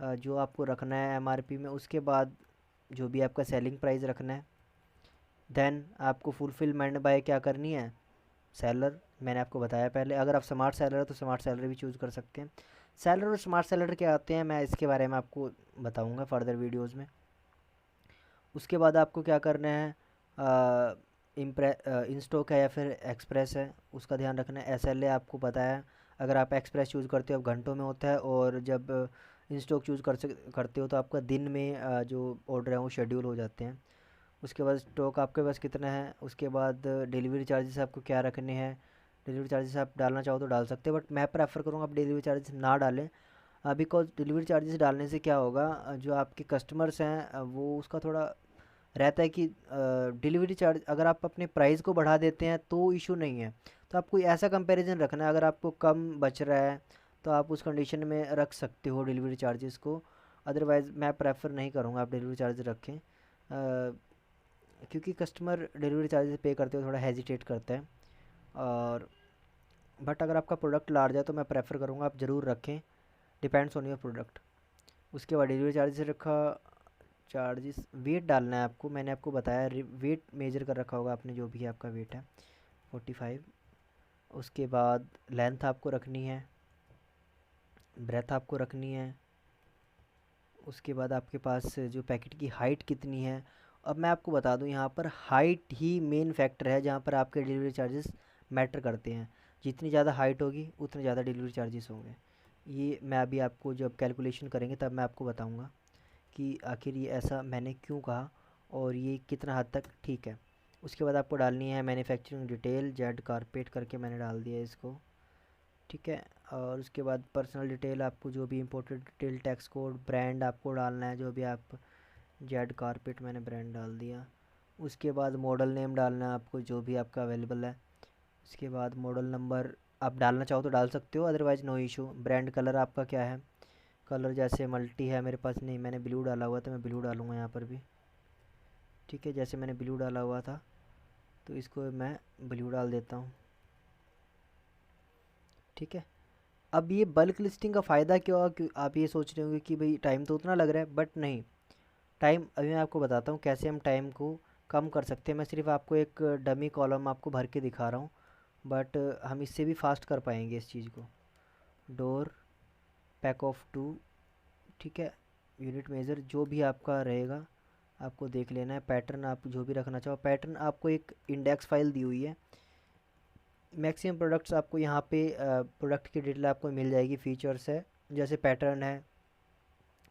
जो आपको रखना है MRP में। उसके बाद जो भी आपका सेलिंग प्राइस रखना है। देन आपको फुलफिलमेंट बाय क्या करनी है, सेलर, मैंने आपको बताया पहले। अगर आप स्मार्ट सेलर है तो स्मार्ट सेलर भी चूज़ कर सकते हैं। सेलर और स्मार्ट सेलर क्या आते हैं, मैं इसके बारे में आपको बताऊंगा फर्दर वीडियोस में। उसके बाद आपको क्या करना है, इन स्टॉक है या फिर एक्सप्रेस है, उसका ध्यान रखना है। SLA आपको पता है, अगर आप एक्सप्रेस चूज़ करते हो आप घंटों में होता है, और जब इन स्टॉक चूज़ करते हो तो आपका दिन में जो ऑर्डर है वो शेड्यूल हो जाते हैं। उसके बाद स्टॉक आपके पास कितना है, उसके बाद डिलीवरी चार्जेस आपको क्या रखने हैं। डिलीवरी चार्जेस आप डालना चाहो तो डाल सकते हैं, बट मैं प्रेफर करूँगा आप डिलीवरी चार्जेस ना डालें, बिकॉज डिलीवरी चार्जेस डालने से क्या होगा, जो आपके कस्टमर्स हैं वो उसका थोड़ा रहता है कि डिलीवरी चार्ज अगर आप अपने प्राइस को बढ़ा देते हैं तो इशू नहीं है। तो आपको ऐसा कंपैरिजन रखना है, अगर आपको कम बच रहा है तो आप उस कंडीशन में रख सकते हो डिलीवरी चार्जेस को। अदरवाइज़ मैं प्रेफर नहीं करूँगा आप डिलीवरी चार्ज रखें, क्योंकि कस्टमर डिलीवरी चार्जेस पे करते हुए थोड़ा हेजिटेट करता है। और बट अगर आपका प्रोडक्ट लार्ज है तो मैं प्रेफर करूँगा आप ज़रूर रखें, डिपेंड्स ऑन योर प्रोडक्ट। उसके बाद डिलीवरी चार्जेस रखा, चार्जेस वेट डालना है आपको, मैंने आपको बताया वेट मेजर कर रखा होगा आपने, जो भी आपका वेट है 45। उसके बाद लेंथ आपको रखनी है, ब्रेथ आपको रखनी है। उसके बाद आपके पास जो पैकेट की हाइट कितनी है। अब मैं आपको बता दूं, यहाँ पर हाइट ही मेन फैक्टर है जहाँ पर आपके डिलीवरी चार्जेस मैटर करते हैं। जितनी ज़्यादा हाइट होगी उतने ज़्यादा डिलीवरी चार्जेस होंगे। ये मैं अभी आपको जब कैलकुलेशन करेंगे तब मैं आपको बताऊँगा कि आखिर ये ऐसा मैंने क्यों कहा, और ये कितना हद तक ठीक है। उसके बाद आपको डालनी है मैन्युफैक्चरिंग डिटेल, जेड कारपेट करके मैंने डाल दिया इसको। ठीक है, और उसके बाद पर्सनल डिटेल, आपको जो भी imported detail, tax code, brand आपको डालना है, जो भी आप, जेड कारपेट मैंने ब्रांड डाल दिया। उसके बाद मॉडल नेम डालना है आपको, जो भी आपका अवेलेबल है। उसके बाद मॉडल नंबर आप डालना चाहो तो डाल सकते हो, otherwise no issue. Brand colour आपका क्या है, कलर जैसे मल्टी है मेरे पास, नहीं मैंने ब्लू डाला हुआ था, मैं ब्लू डालूँगा यहाँ पर भी। ठीक है, जैसे मैंने ब्लू डाला हुआ था तो इसको मैं ब्लू डाल देता हूँ। ठीक है, अब ये बल्क लिस्टिंग का फ़ायदा क्या हुआ, कि आप ये सोच रहे होंगे कि भाई टाइम तो उतना लग रहा है, बट नहीं। टाइम अभी मैं आपको बताता हूँ कैसे हम टाइम को कम कर सकते हैं। मैं सिर्फ आपको एक डमी कॉलम आपको भर के दिखा रहा हूँ, बट हम इससे भी फास्ट कर पाएंगे इस चीज़ को। डोर पैक ऑफ 2, ठीक है। यूनिट मेज़र जो भी आपका रहेगा आपको देख लेना है। पैटर्न आप जो भी रखना चाहो, पैटर्न आपको एक इंडेक्स फाइल दी हुई है। मैक्सिमम प्रोडक्ट्स आपको यहाँ पे प्रोडक्ट की डिटेल आपको मिल जाएगी, फीचर्स है जैसे पैटर्न है,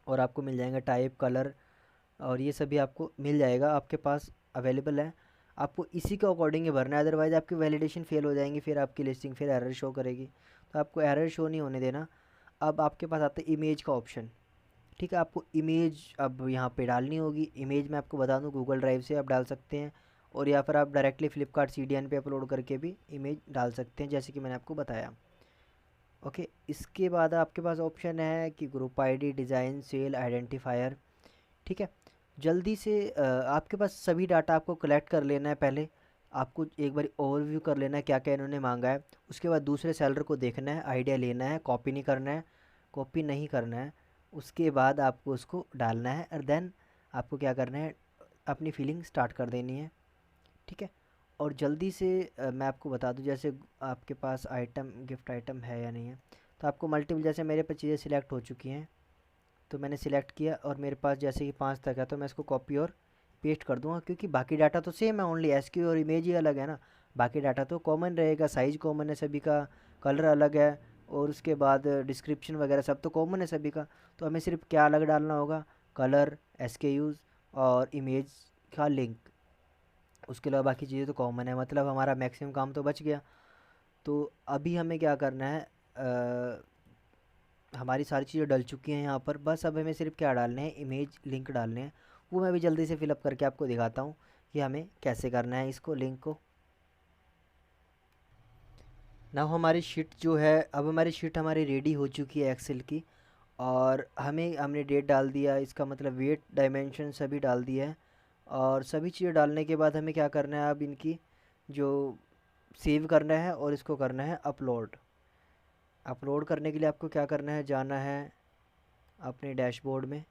और आपको मिल जाएगा टाइप, कलर, और ये सभी आपको मिल जाएगा, आपके पास अवेलेबल है। आपको इसी के अकॉर्डिंग ही भरना है, अदरवाइज़ आपकी वैलिडेशन फेल हो जाएंगी, फिर आपकी लिस्टिंग फिर एरर शो करेगी। तो आपको एरर शो नहीं होने देना। अब आपके पास आता है इमेज का ऑप्शन। ठीक है, आपको इमेज अब यहाँ पे डालनी होगी। इमेज मैं आपको बता दूँ, गूगल ड्राइव से आप डाल सकते हैं, और या फिर आप डायरेक्टली फ्लिपकार्ट CDN पे अपलोड करके भी इमेज डाल सकते हैं, जैसे कि मैंने आपको बताया। ओके, इसके बाद आपके पास ऑप्शन है कि group ID, design, sale, identifier. ठीक है, जल्दी से आपके पास सभी डाटा आपको कलेक्ट कर लेना है पहले। आपको एक बार ओवरव्यू कर लेना है क्या क्या इन्होंने मांगा है। उसके बाद दूसरे सेलर को देखना है, आइडिया लेना है, कॉपी नहीं करना है, कॉपी नहीं करना है। उसके बाद आपको उसको डालना है, और देन आपको क्या करना है, अपनी फीलिंग स्टार्ट कर देनी है। ठीक है, और जल्दी से मैं आपको बता दूं, जैसे आपके पास आइटम, गिफ्ट आइटम है या नहीं है। तो आपको मल्टीपल, जैसे मेरे पे चीज़ें सिलेक्ट हो चुकी हैं, तो मैंने सिलेक्ट किया और मेरे पास जैसे कि 5 तक है, तो मैं इसको कॉपी और पेस्ट कर दूंगा, क्योंकि बाकी डाटा तो सेम है, ओनली एसक्यू और इमेज ही अलग है ना। बाकी डाटा तो कॉमन रहेगा, साइज़ कॉमन है सभी का, कलर अलग है, और उसके बाद डिस्क्रिप्शन वगैरह सब तो कॉमन है सभी का। तो हमें सिर्फ क्या अलग डालना होगा, कलर, SKUs और इमेज का लिंक। उसके अलावा बाकी चीज़ें तो कॉमन है, मतलब हमारा मैक्सिमम काम तो बच गया। तो अभी हमें क्या करना है, हमारी सारी चीज़ें डल चुकी हैं यहाँ पर, बस अब हमें सिर्फ क्या डालने हैं, इमेज लिंक डालने हैं। वो मैं भी जल्दी से फिलअप करके आपको दिखाता हूँ कि हमें कैसे करना है इसको, लिंक को। ना हमारी शीट जो है, अब हमारी शीट हमारी रेडी हो चुकी है एक्सेल की। और हमने डेट डाल दिया, इसका मतलब वेट, डायमेंशन सभी डाल दिया है। और सभी चीज़ें डालने के बाद हमें क्या करना है, अब इनकी जो सेव करना है और इसको करना है अपलोड। अपलोड करने के लिए आपको क्या करना है, जाना है अपने डैशबोर्ड में,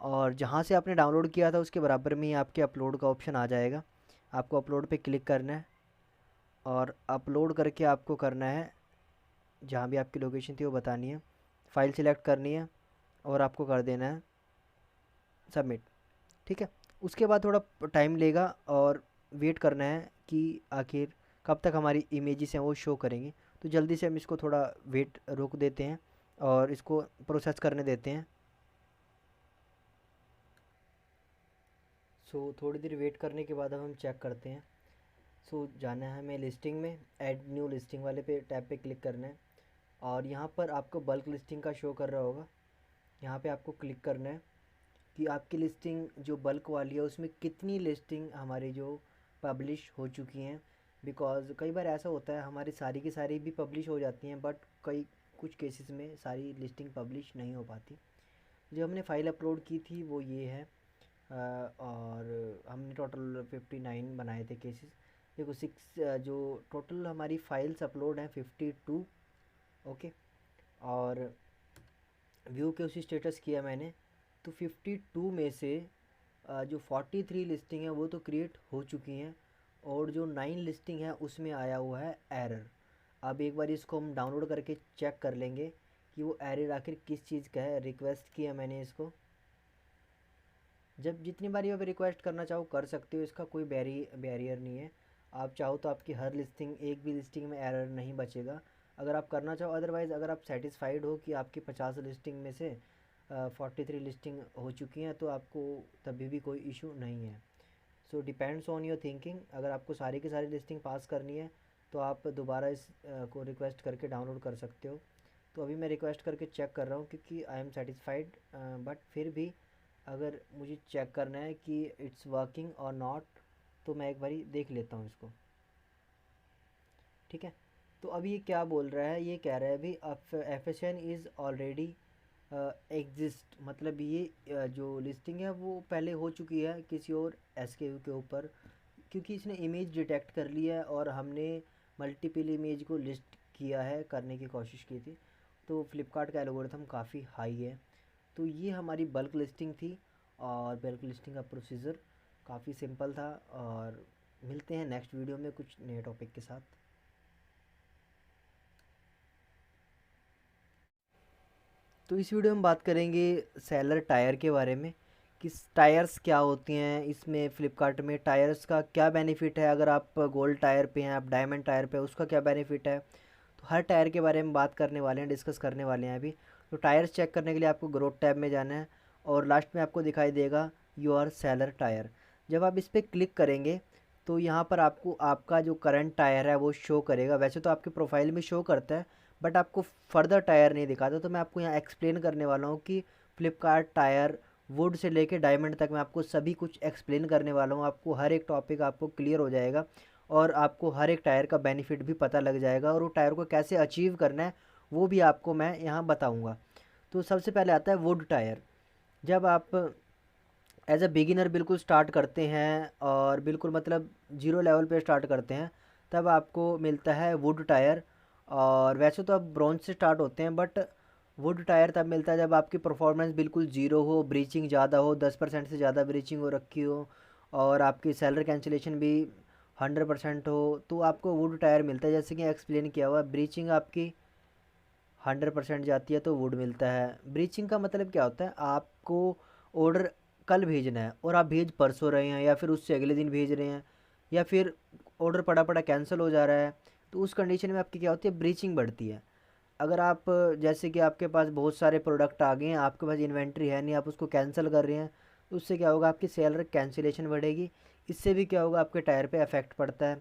और जहाँ से आपने डाउनलोड किया था उसके बराबर में ही आपके अपलोड का ऑप्शन आ जाएगा। आपको अपलोड पे क्लिक करना है, और अपलोड करके आपको करना है, जहाँ भी आपकी लोकेशन थी वो बतानी है, फ़ाइल सिलेक्ट करनी है, और आपको कर देना है सबमिट। ठीक है, उसके बाद थोड़ा टाइम लेगा, और वेट करना है कि आखिर कब तक हमारी इमेजेस हैं वो शो करेंगी। तो जल्दी से हम इसको थोड़ा वेट रोक देते हैं और इसको प्रोसेस करने देते हैं। सो थोड़ी देर वेट करने के बाद अब हम चेक करते हैं। सो जाना है हमें लिस्टिंग में, ऐड न्यू लिस्टिंग वाले पे टैब पे क्लिक करना है, और यहाँ पर आपको बल्क लिस्टिंग का शो कर रहा होगा। यहाँ पे आपको क्लिक करना है कि आपकी लिस्टिंग जो बल्क वाली है उसमें कितनी लिस्टिंग हमारी जो पब्लिश हो चुकी हैं। बिकॉज़ कई बार ऐसा होता है हमारी सारी की सारी भी पब्लिश हो जाती हैं, बट कई कुछ केसेस में सारी लिस्टिंग पब्लिश नहीं हो पाती। जो हमने फ़ाइल अपलोड की थी वो ये है। और हमने टोटल 59 बनाए थे केसेस। देखो सिक्स, जो टोटल हमारी फाइल्स अपलोड हैं 52। ओके, और व्यू के उसी स्टेटस किया मैंने, तो 52 में से जो 43 लिस्टिंग है वो तो क्रिएट हो चुकी हैं, और जो 9 लिस्टिंग है उसमें आया हुआ है एरर। अब एक बार इसको हम डाउनलोड करके चेक कर लेंगे कि वो एरर आखिर किस चीज़ का है। रिक्वेस्ट किया मैंने इसको, जब जितनी बारी आप रिक्वेस्ट करना चाहो कर सकते हो, इसका कोई बैरियर नहीं है। आप चाहो तो आपकी हर लिस्टिंग, एक भी लिस्टिंग में एरर नहीं बचेगा अगर आप करना चाहो। अदरवाइज़ अगर आप सेटिस्फाइड हो कि आपकी 50 लिस्टिंग में से 43 लिस्टिंग हो चुकी हैं, तो आपको तभी भी कोई इशू नहीं है। So depends on your thinking. अगर आपको सारी की सारी लिस्टिंग पास करनी है तो आप दोबारा इस को रिक्वेस्ट करके डाउनलोड कर सकते हो। तो अभी मैं रिक्वेस्ट करके चेक कर रहा हूँ, क्योंकि आई एम सेटिस्फाइड, बट फिर भी अगर मुझे चेक करना है कि इट्स वर्किंग और नॉट, तो मैं एक बारी देख लेता हूँ इसको। ठीक है, तो अभी ये क्या बोल रहा है, ये कह रहा है अभी FSN इज़ ऑलरेडी एग्जिस्ट, मतलब ये जो लिस्टिंग है वो पहले हो चुकी है किसी और SKU के ऊपर, क्योंकि इसने इमेज डिटेक्ट कर लिया है और हमने मल्टीपल इमेज को लिस्ट किया है, करने की कोशिश की थी। तो फ्लिपकार्ट का एल्गोरिथम काफ़ी हाई है। तो ये हमारी बल्क लिस्टिंग थी, और बल्क लिस्टिंग का प्रोसीजर काफ़ी सिंपल था। और मिलते हैं नेक्स्ट वीडियो में कुछ नए टॉपिक के साथ। तो इस वीडियो में बात करेंगे सेलर टायर के बारे में, कि टायर्स क्या होती हैं इसमें, फ़्लिपकार्ट में टायर्स का क्या बेनिफिट है। अगर आप गोल्ड टायर पे हैं, आप डायमंड टायर पे हैं, उसका क्या बेनिफिट है। तो हर टायर के बारे में बात करने वाले हैं, डिस्कस करने वाले हैं अभी। तो टायर्स चेक करने के लिए आपको ग्रोथ टैब में जाना है, और लास्ट में आपको दिखाई देगा योर सेलर टायर। जब आप इस पर क्लिक करेंगे तो यहाँ पर आपको आपका जो करंट टायर है वो शो करेगा। वैसे तो आपके प्रोफाइल में शो करता है, बट आपको फर्दर टायर नहीं दिखाता। तो मैं आपको यहाँ एक्सप्लेन करने वाला हूँ कि फ्लिपकार्ट टायर वुड से लेके डायमंड तक मैं आपको सभी कुछ एक्सप्लेन करने वाला हूँ। आपको हर एक टॉपिक आपको क्लियर हो जाएगा और आपको हर एक टायर का बेनिफिट भी पता लग जाएगा, और वो टायर को कैसे अचीव करना है वो भी आपको मैं यहाँ बताऊँगा। तो सबसे पहले आता है वुड टायर। जब आप एज अ बिगिनर बिल्कुल स्टार्ट करते हैं और बिल्कुल मतलब ज़ीरो लेवल पे स्टार्ट करते हैं, तब आपको मिलता है वुड टायर। और वैसे तो आप ब्रॉन्ज से स्टार्ट होते हैं, बट वुड टायर तब मिलता है जब आपकी परफॉर्मेंस बिल्कुल ज़ीरो हो, ब्रीचिंग ज़्यादा हो, 10% से ज़्यादा ब्रीचिंग हो रखी हो, और आपकी सेलर कैंसिलेशन भी 100% हो, तो आपको वुड टायर मिलता है। जैसे कि एक्सप्लेन किया हुआ, ब्रीचिंग आपकी 100% जाती है तो वुड मिलता है। ब्रीचिंग का मतलब क्या होता है, आपको ऑर्डर कल भेजना है और आप भेज परसों रहे हैं, या फिर उससे अगले दिन भेज रहे हैं, या फिर ऑर्डर पड़ा पड़ा कैंसिल हो जा रहा है, तो उस कंडीशन में आपकी क्या होती है, ब्रीचिंग बढ़ती है। अगर आप जैसे कि आपके पास बहुत सारे प्रोडक्ट आ गए हैं, आपके पास इन्वेंट्री है नहीं, आप उसको कैंसिल कर रहे हैं, तो उससे क्या होगा, आपकी सेलर कैंसिलेशन बढ़ेगी। इससे भी क्या होगा, आपके टायर पे इफेक्ट पड़ता है।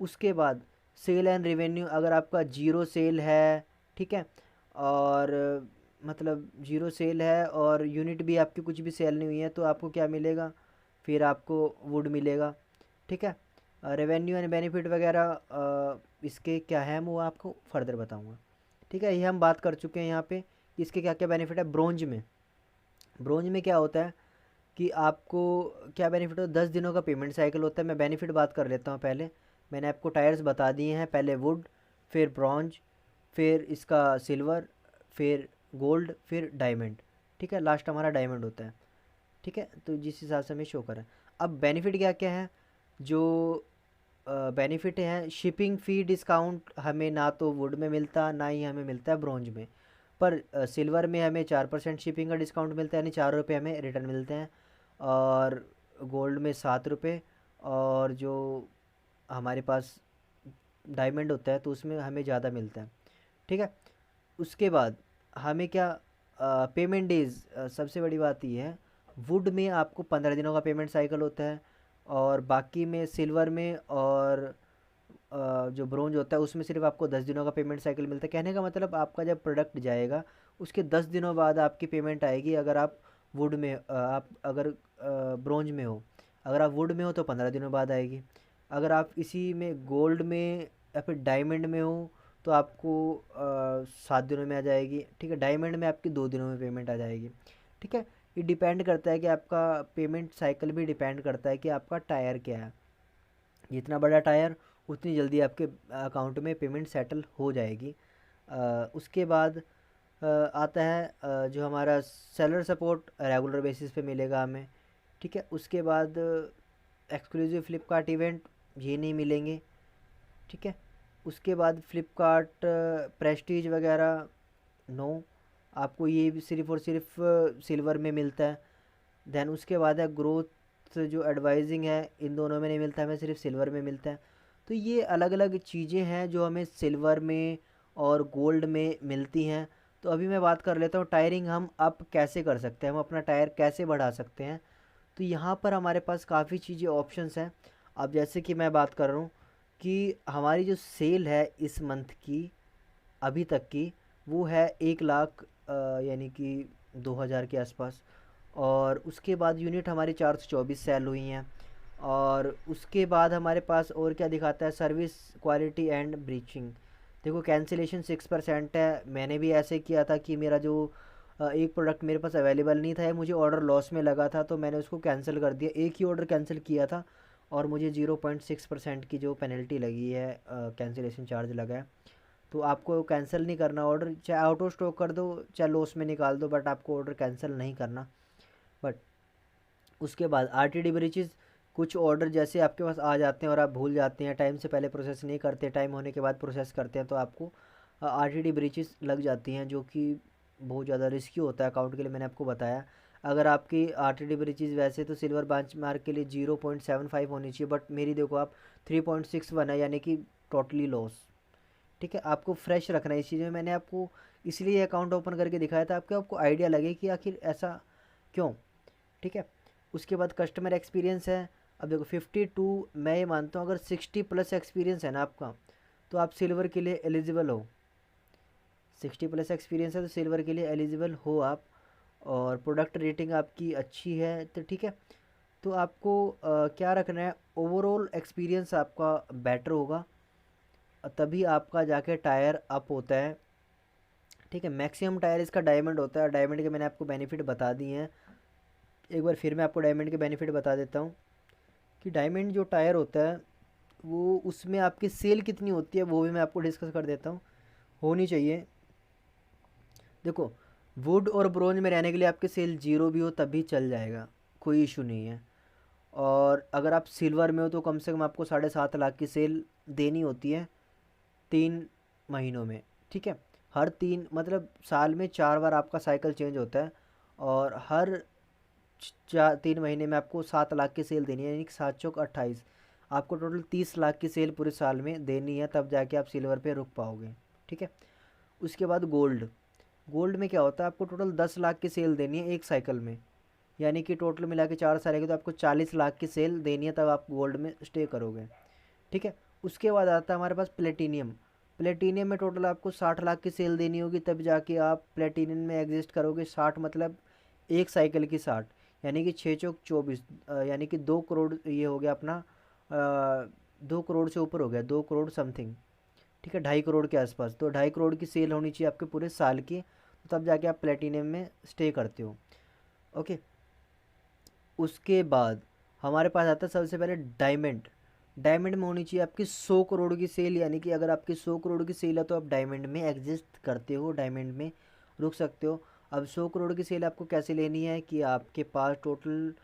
उसके बाद सेल एंड रेवेन्यू, अगर आपका जीरो सेल है, ठीक है, और मतलब जीरो सेल है और यूनिट भी आपकी कुछ भी सेल नहीं हुई है, तो आपको क्या मिलेगा, फिर आपको वुड मिलेगा। ठीक है, रेवेन्यू एंड बेनिफिट वगैरह इसके क्या है मैं वो आपको फर्दर बताऊंगा। ठीक है, ये हम बात कर चुके हैं यहाँ पे कि इसके क्या क्या बेनिफिट है। ब्रोंज में, ब्रोंज में क्या होता है कि आपको क्या बेनिफिट होता है, 10 दिनों का पेमेंट साइकिल होता है। मैं बेनिफिट बात कर लेता हूँ पहले। मैंने आपको टायर्स बता दिए हैं, पहले वुड, फिर ब्रॉन्ज, फिर इसका सिल्वर, फिर गोल्ड, फिर डायमंड। ठीक है, लास्ट हमारा डायमंड होता है। ठीक है, तो जिस हिसाब से हमें शो करें। अब बेनिफिट क्या क्या है, जो बेनिफिट हैं, शिपिंग फ़ी डिस्काउंट हमें ना तो वुड में मिलता, ना ही हमें मिलता है ब्रॉन्ज में। पर सिल्वर में हमें 4% शिपिंग का डिस्काउंट मिलता है, यानी 4 रुपये हमें रिटर्न मिलते हैं। और गोल्ड में 7 रुपये। और जो हमारे पास डायमंड होता है तो उसमें हमें ज़्यादा मिलता है। ठीक है, उसके बाद हमें क्या, पेमेंट डेज़, सबसे बड़ी बात ये है, वुड में आपको 15 दिनों का पेमेंट साइकिल होता है, और बाकी में सिल्वर में और जो ब्रोंज होता है उसमें सिर्फ आपको 10 दिनों का पेमेंट साइकिल मिलता है। कहने का मतलब, आपका जब प्रोडक्ट जाएगा उसके 10 दिनों बाद आपकी पेमेंट आएगी। अगर आप वुड में आप अगर ब्रोंज में हो, अगर आप वुड में हो तो 15 दिनों बाद आएगी। अगर आप इसी में गोल्ड में या फिर डायमंड में हो तो आपको 7 दिनों में आ जाएगी। ठीक है, डायमंड में आपकी 2 दिनों में पेमेंट आ जाएगी। ठीक है, ये डिपेंड करता है कि आपका पेमेंट साइकिल भी डिपेंड करता है कि आपका टायर क्या है। जितना बड़ा टायर उतनी जल्दी आपके अकाउंट में पेमेंट सेटल हो जाएगी। उसके बाद आता है जो हमारा सेलर सपोर्ट रेगुलर बेसिस पे मिलेगा हमें। ठीक है, उसके बाद एक्सक्लूसिव फ्लिपकार्ट इवेंट ये नहीं मिलेंगे। ठीक है, उसके बाद फ्लिपकार्ट प्रेस्टीज वगैरह, नो, आपको ये भी सिर्फ़ और सिर्फ सिल्वर में मिलता है। देन उसके बाद है ग्रोथ, जो एडवाइजिंग है, इन दोनों में नहीं मिलता, हमें सिर्फ सिल्वर में मिलता है। तो ये अलग अलग चीज़ें हैं जो हमें सिल्वर में और गोल्ड में मिलती हैं। तो अभी मैं बात कर लेता हूँ टायरिंग हम अप कैसे कर सकते हैं, हम अपना टायर कैसे बढ़ा सकते हैं। तो यहाँ पर हमारे पास काफ़ी चीज़ें ऑप्शंस हैं। अब जैसे कि मैं बात कर रहा हूँ कि हमारी जो सेल है इस मंथ की, अभी तक की, वो है 1 लाख, यानी कि 2,000 के आसपास। और उसके बाद यूनिट हमारी 424 सेल हुई हैं। और उसके बाद हमारे पास और क्या दिखाता है, सर्विस क्वालिटी एंड ब्रीचिंग। देखो, कैंसिलेशन 6% है। मैंने भी ऐसे किया था कि मेरा जो एक प्रोडक्ट मेरे पास अवेलेबल नहीं था, या मुझे ऑर्डर लॉस में लगा था, तो मैंने उसको कैंसिल कर दिया। एक ही ऑर्डर कैंसिल किया था और मुझे 0.6% की जो पेनल्टी लगी है, कैंसिलेशन चार्ज लगा है। तो आपको कैंसिल नहीं करना ऑर्डर, चाहे आउट ऑफ स्टॉक कर दो चाहे लॉस में निकाल दो, बट आपको ऑर्डर कैंसिल नहीं करना। बट उसके बाद आरटीडी ब्रीचेस, कुछ ऑर्डर जैसे आपके पास आ जाते हैं और आप भूल जाते हैं, टाइम से पहले प्रोसेस नहीं करते, टाइम होने के बाद प्रोसेस करते हैं, तो आपको आरटीडी ब्रीचेस लग जाती हैं, जो कि बहुत ज़्यादा रिस्की होता है अकाउंट के लिए। मैंने आपको बताया, अगर आपकी आरटीडी ब्रीचेस वैसे तो सिल्वर बेंच मार्क के लिए 0.75 होनी चाहिए, बट मेरी देखो आप 3.61 है, यानी कि टोटली लॉस। ठीक है, आपको फ्रेश रखना है इस चीज़ में। मैंने आपको इसलिए अकाउंट ओपन करके दिखाया था, आपको आइडिया लगे कि आखिर ऐसा क्यों। ठीक है, उसके बाद कस्टमर एक्सपीरियंस है। अब देखो 52, मैं ये मानता हूँ अगर 60 प्लस एक्सपीरियंस है ना आपका, तो आप सिल्वर के लिए एलिजिबल हो। 60+ एक्सपीरियंस है तो सिल्वर के लिए एलिजिबल हो आप, और प्रोडक्ट रेटिंग आपकी अच्छी है तो ठीक है। तो आपको क्या रखना है, ओवरऑल एक्सपीरियंस आपका बेटर होगा, तभी आपका जाके टायर अप होता है, ठीक है। मैक्सिमम टायर इसका डायमंड होता है, डायमंड के मैंने आपको बेनिफिट बता दिए हैं। एक बार फिर मैं आपको डायमंड के बेनिफिट बता देता हूँ कि डायमंड जो टायर होता है वो उसमें आपकी सेल कितनी होती है वो भी मैं आपको डिस्कस कर देता हूँ। होनी चाहिए, देखो, वुड और ब्रोंज में रहने के लिए आपके सेल जीरो भी हो तब भी चल जाएगा, कोई इशू नहीं है। और अगर आप सिल्वर में हो तो कम से कम आपको 7.5 लाख की सेल देनी होती है 3 महीनों में, ठीक है। हर 3 मतलब साल में 4 बार आपका साइकिल चेंज होता है, और हर 3 महीने में आपको 7 लाख की सेल देनी है, यानी कि 7 चौक 28, आपको टोटल 30 लाख की सेल पूरे साल में देनी है, तब जाके आप सिल्वर पे रुक पाओगे, ठीक है। उसके बाद गोल्ड, गोल्ड में क्या होता है, आपको टोटल 10 लाख की सेल देनी है एक साइकिल में, यानी कि टोटल मिला के 4 साल की तो आपको 40 लाख की सेल देनी है, तब आप गोल्ड में स्टे करोगे, ठीक है। उसके बाद आता है हमारे पास प्लेटिनियम, प्लेटिनियम में टोटल आपको 60 लाख की सेल देनी होगी तब जाके आप प्लेटिनियम में एग्जिस्ट करोगे। 60 मतलब एक साइकिल की 60, यानी कि 6 चौक 24, यानी कि 2 करोड़ ये हो गया अपना, 2 करोड़ से ऊपर हो गया, 2 करोड़ समथिंग, ठीक है, 2.5 करोड़ के आसपास। तो 2.5 करोड़ की सेल होनी चाहिए आपके पूरे साल की, तो तब जाके आप प्लेटिनियम में स्टे करते हो, ओके। उसके बाद हमारे पास आता है सबसे पहले डायमंड, डायमंड में होनी चाहिए आपकी 100 करोड़ की सेल, यानी कि अगर आपकी 100 करोड़ की सेल है तो आप डायमंड में एग्जिस्ट करते हो, डायमंड में रुक सकते हो। अब 100 करोड़ की सेल आपको कैसे लेनी है कि आपके पास टोटल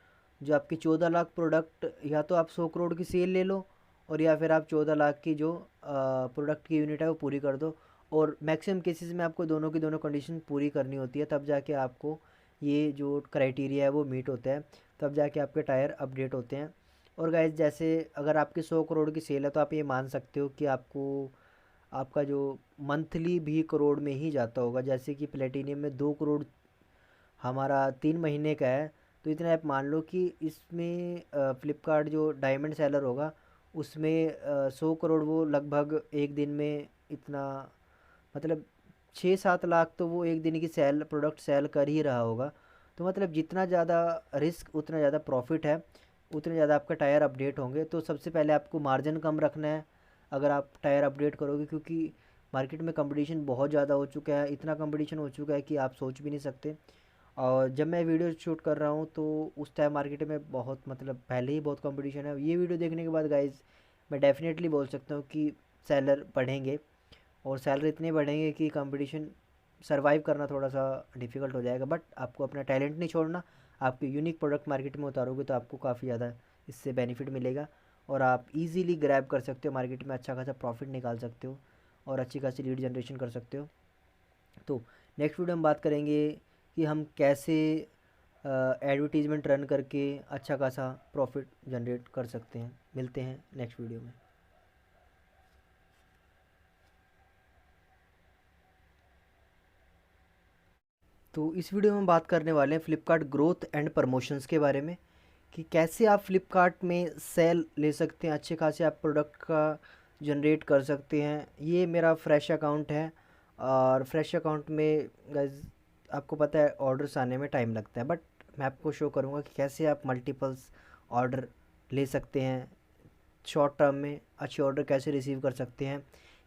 जो आपकी 14 लाख प्रोडक्ट, या तो आप 100 करोड़ की सेल ले लो, और या फिर आप 14 लाख की जो प्रोडक्ट की यूनिट है वो पूरी कर दो। और मैक्सिमम केसेस में आपको दोनों की दोनों कंडीशन पूरी करनी होती है, तब जाके आपको ये जो क्राइटेरिया है वो मीट होता है, तब जाके आपके टायर अपडेट होते हैं। और गाइस जैसे अगर आपकी 100 करोड़ की सेल है तो आप ये मान सकते हो कि आपको आपका जो मंथली भी करोड़ में ही जाता होगा, जैसे कि प्लेटिनियम में 2 करोड़ हमारा 3 महीने का है, तो इतना आप मान लो कि इसमें फ्लिपकार्ट जो डायमंड सेलर होगा उसमें 100 करोड़ वो लगभग एक दिन में इतना, मतलब 6-7 लाख तो वो एक दिन की सेल प्रोडक्ट सेल कर ही रहा होगा। तो मतलब जितना ज़्यादा रिस्क उतना ज़्यादा प्रॉफिट है, उतने ज़्यादा आपके टायर अपडेट होंगे। तो सबसे पहले आपको मार्जिन कम रखना है अगर आप टायर अपडेट करोगे, क्योंकि मार्केट में कंपटीशन बहुत ज़्यादा हो चुका है, इतना कंपटीशन हो चुका है कि आप सोच भी नहीं सकते। और जब मैं वीडियो शूट कर रहा हूँ तो उस टाइम मार्केट में बहुत, मतलब पहले ही बहुत कंपटीशन है। ये वीडियो देखने के बाद गाइज मैं डेफिनेटली बोल सकता हूँ कि सेलर बढ़ेंगे, और सैलरी इतने बढ़ेंगे कि कंपटीशन सरवाइव करना थोड़ा सा डिफ़िकल्ट हो जाएगा। बट आपको अपना टैलेंट नहीं छोड़ना, आपके यूनिक प्रोडक्ट मार्केट में उतारोगे तो आपको काफ़ी ज़्यादा इससे बेनिफिट मिलेगा, और आप इजीली ग्रैब कर सकते हो मार्केट में, अच्छा खासा प्रॉफिट निकाल सकते हो, और अच्छी खासी लीड जनरेशन कर सकते हो। तो नेक्स्ट वीडियो हम बात करेंगे कि हम कैसे एडवर्टीज़मेंट रन करके अच्छा खासा प्रॉफिट जनरेट कर सकते हैं। मिलते हैं नेक्स्ट वीडियो में। तो इस वीडियो में हम बात करने वाले हैं फ्लिपकार्ट ग्रोथ एंड प्रमोशंस के बारे में, कि कैसे आप फ्लिपकार्ट में सेल ले सकते हैं, अच्छे खासे आप प्रोडक्ट का जनरेट कर सकते हैं। ये मेरा फ्रेश अकाउंट है, और फ्रेश अकाउंट में गाइस आपको पता है ऑर्डर्स आने में टाइम लगता है, बट मैं आपको शो करूँगा कि कैसे आप मल्टीपल्स ऑर्डर ले सकते हैं, शॉर्ट टर्म में अच्छे ऑर्डर कैसे रिसीव कर सकते हैं,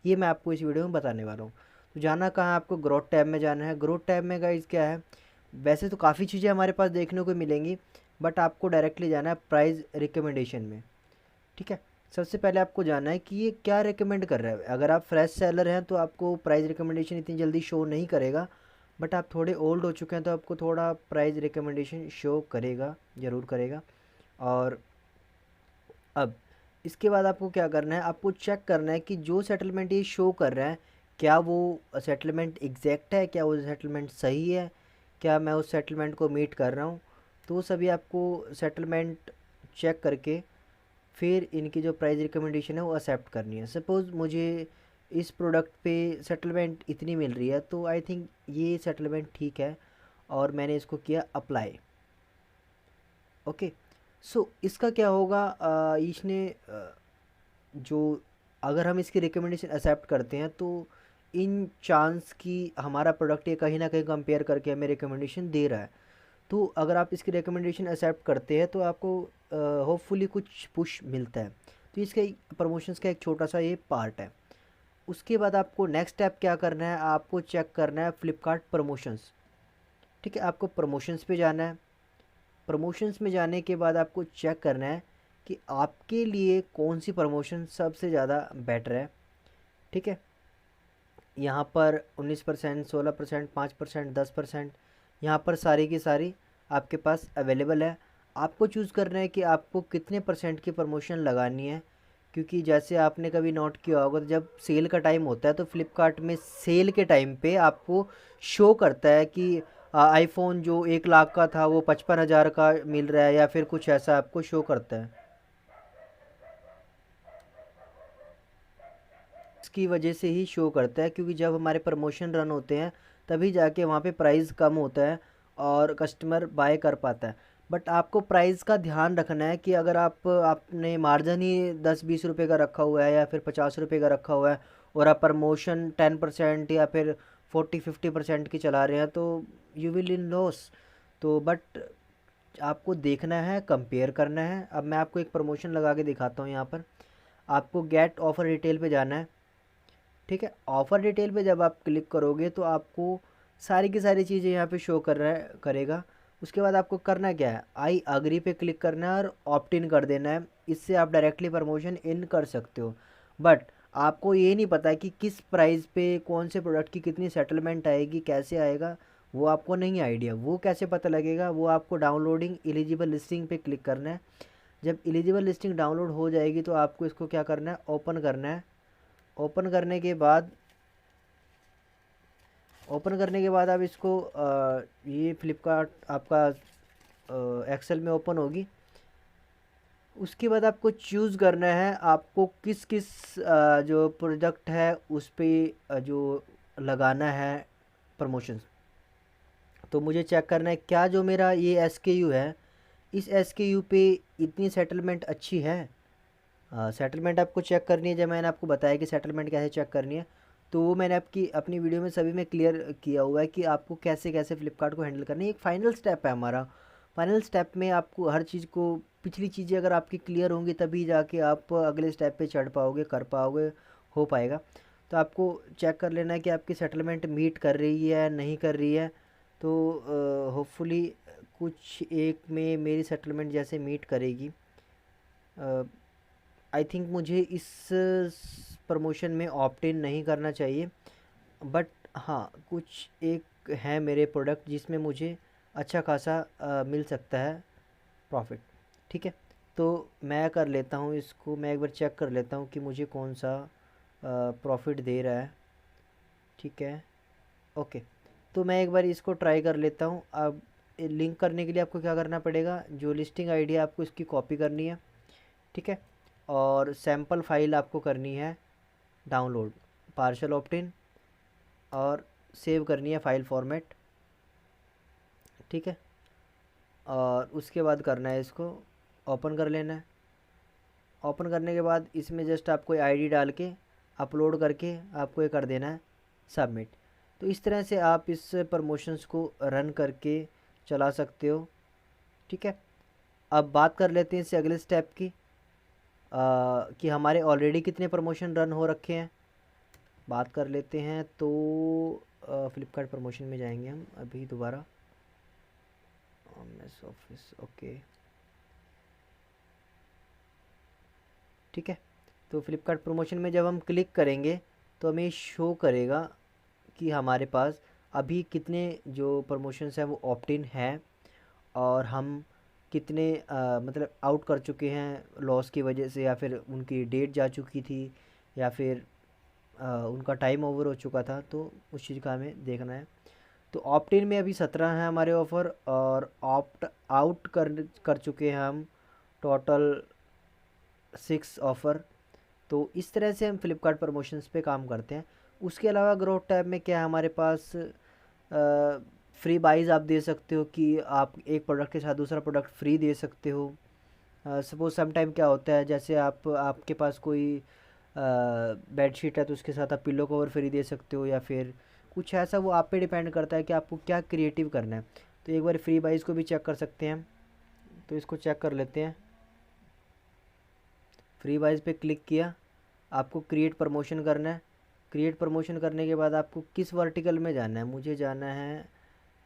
ये मैं आपको इस वीडियो में बताने वाला हूँ। तो जाना कहाँ है, आपको ग्रोथ टैब में जाना है। ग्रोथ टैब में गाइस क्या है, वैसे तो काफ़ी चीज़ें हमारे पास देखने को मिलेंगी, बट आपको डायरेक्टली जाना है प्राइस रिकमेंडेशन में, ठीक है। सबसे पहले आपको जाना है कि ये क्या रिकमेंड कर रहा है। अगर आप फ्रेश सेलर हैं तो आपको प्राइस रिकमेंडेशन इतनी जल्दी शो नहीं करेगा, बट आप थोड़े ओल्ड हो चुके हैं तो आपको थोड़ा प्राइस रिकमेंडेशन शो करेगा, ज़रूर करेगा। और अब इसके बाद आपको क्या करना है, आपको चेक करना है कि जो सेटलमेंट ये शो कर रहा है क्या वो सेटलमेंट एग्जैक्ट है, क्या वो सेटलमेंट सही है, क्या मैं उस सेटलमेंट को मीट कर रहा हूँ। तो वो सभी आपको सेटलमेंट चेक करके फिर इनकी जो प्राइस रिकमेंडेशन है वो एक्सेप्ट करनी है। सपोज़ मुझे इस प्रोडक्ट पे सेटलमेंट इतनी मिल रही है तो आई थिंक ये सेटलमेंट ठीक है, और मैंने इसको किया अप्लाई, ओके। सो इसका क्या होगा, इसने जो, अगर हम इसकी रिकमेंडेशन एक्सेप्ट करते हैं तो इन चांस कि हमारा प्रोडक्ट ये कहीं ना कहीं कंपेयर करके हमें रिकमेंडेशन दे रहा है। तो अगर आप इसकी रिकमेंडेशन एक्सेप्ट करते हैं तो आपको होपफुली कुछ पुश मिलता है। तो इसके प्रमोशंस का एक छोटा सा ये पार्ट है। उसके बाद आपको नेक्स्ट स्टेप क्या करना है, आपको चेक करना है फ्लिपकार्ट प्रमोशंस। ठीक है, आपको प्रमोशंस पे जाना है। प्रमोशंस में जाने के बाद आपको चेक करना है कि आपके लिए कौन सी प्रमोशन सबसे ज़्यादा बेटर है। ठीक है, यहाँ पर 19%, 16%, 5%, 10%, यहाँ पर सारी की सारी आपके पास अवेलेबल है। आपको चूज़ करना है कि आपको कितने परसेंट की प्रमोशन लगानी है। क्योंकि जैसे आपने कभी नोट किया होगा, तो जब सेल का टाइम होता है तो फ्लिपकार्ट में सेल के टाइम पे आपको शो करता है कि आईफोन जो 1 लाख का था वो 55,000 का मिल रहा है, या फिर कुछ ऐसा आपको शो करता है। इसकी वजह से ही शो करता है, क्योंकि जब हमारे प्रमोशन रन होते हैं तभी जाके वहाँ पे प्राइस कम होता है और कस्टमर बाय कर पाता है। बट आपको प्राइस का ध्यान रखना है कि अगर आपने मार्जिन ही 10-20 रुपये का रखा हुआ है या फिर 50 रुपये का रखा हुआ है, और आप प्रमोशन 10% या फिर 40-50% की चला रहे हैं, तो यू विल इन लॉस। तो बट आपको देखना है, कंपेयर करना है। अब मैं आपको एक प्रमोशन लगा के दिखाता हूँ। यहाँ पर आपको गेट ऑफर डिटेल पे जाना है। ठीक है, ऑफ़र डिटेल पे जब आप क्लिक करोगे तो आपको सारी की सारी चीज़ें यहाँ पे शो कर रहा है, करेगा। उसके बाद आपको करना क्या है, आई अग्री पे क्लिक करना है और ऑप्ट इन कर देना है। इससे आप डायरेक्टली प्रमोशन इन कर सकते हो। बट आपको ये नहीं पता कि किस प्राइस पे कौन से प्रोडक्ट की कितनी सेटलमेंट आएगी, कैसे आएगा, वो आपको नहीं आइडिया। वो कैसे पता लगेगा, वो आपको डाउनलोडिंग एलिजिबल लिस्टिंग पे क्लिक करना है। जब एलिजिबल लिस्टिंग डाउनलोड हो जाएगी तो आपको इसको क्या करना है, ओपन करना है। ओपन करने के बाद आप इसको ये फ्लिपकार्ट आपका एक्सेल में ओपन होगी। उसके बाद आपको चूज़ करना है आपको किस किस जो प्रोडक्ट है उस पे जो लगाना है प्रमोशन। तो मुझे चेक करना है क्या जो मेरा ये एसकेयू है, इस एसकेयू पे इतनी सेटलमेंट अच्छी है। सेटलमेंट आपको चेक करनी है। जब मैंने आपको बताया कि सेटलमेंट कैसे चेक करनी है, तो वो मैंने आपकी अपनी वीडियो में सभी में क्लियर किया हुआ है कि आपको कैसे कैसे फ्लिपकार्ट को हैंडल करना है। एक फाइनल स्टेप है हमारा। फाइनल स्टेप में आपको हर चीज़ को, पिछली चीज़ें अगर आपकी क्लियर होंगी तभी जाके आप अगले स्टेप पे चढ़ पाओगे, कर पाओगे, हो पाएगा। तो आपको चेक कर लेना है कि आपकी सेटलमेंट मीट कर रही है नहीं कर रही है। तो होपफुली कुछ एक में मेरी सेटलमेंट जैसे मीट करेगी। आई थिंक मुझे इस प्रमोशन में ऑप्ट इन नहीं करना चाहिए। बट हाँ, कुछ एक है मेरे प्रोडक्ट जिसमें मुझे अच्छा खासा मिल सकता है प्रॉफिट। ठीक है, तो मैं कर लेता हूँ इसको, मैं एक बार चेक कर लेता हूँ कि मुझे कौन सा प्रॉफिट दे रहा है। ठीक है, ओके। तो मैं एक बार इसको ट्राई कर लेता हूँ। अब लिंक करने के लिए आपको क्या करना पड़ेगा, जो लिस्टिंग आईडी है आपको इसकी कॉपी करनी है। ठीक है, और सैम्पल फाइल आपको करनी है डाउनलोड, पार्शल ऑप्ट इन, और सेव करनी है फाइल फॉर्मेट। ठीक है, और उसके बाद करना है इसको ओपन कर लेना है। ओपन करने के बाद इसमें जस्ट आपको आईडी डाल के अपलोड करके आपको ये कर देना है सबमिट। तो इस तरह से आप इस प्रमोशंस को रन करके चला सकते हो। ठीक है, अब बात कर लेते हैं इससे अगले स्टेप की, कि हमारे ऑलरेडी कितने प्रमोशन रन हो रखे हैं। बात कर लेते हैं। तो फ्लिपकार्ट प्रमोशन में जाएंगे हम अभी दोबारा, एमएस ऑफिस, ओके। ठीक है, तो फ्लिपकार्ट प्रमोशन में जब हम क्लिक करेंगे तो हमें शो करेगा कि हमारे पास अभी कितने जो प्रमोशंस हैं वो ऑप्ट इन हैं, और हम कितने मतलब आउट कर चुके हैं लॉस की वजह से, या फिर उनकी डेट जा चुकी थी, या फिर उनका टाइम ओवर हो चुका था। तो उस चीज़ का हमें देखना है। तो ऑप्ट इन में अभी 17 हैं हमारे ऑफ़र, और ऑप्ट आउट कर चुके हैं हम टोटल 6 ऑफ़र। तो इस तरह से हम फ्लिपकार्ट प्रमोशंस पे काम करते हैं। उसके अलावा ग्रोथ टैब में क्या है हमारे पास, फ्री बाइज़ आप दे सकते हो कि आप एक प्रोडक्ट के साथ दूसरा प्रोडक्ट फ्री दे सकते हो। सपोज़ सम टाइम क्या होता है, जैसे आपके पास कोई बेडशीट है तो उसके साथ आप पिल्लो कवर फ्री दे सकते हो, या फिर कुछ ऐसा, वो आप पे डिपेंड करता है कि आपको क्या क्रिएटिव करना है। तो एक बार फ्री बाइज को भी चेक कर सकते हैं हम। तो इसको चेक कर लेते हैं। फ्री बाइज पे क्लिक किया, आपको क्रिएट प्रमोशन करना है। क्रिएट प्रमोशन करने के बाद आपको किस वर्टिकल में जाना है, मुझे जाना है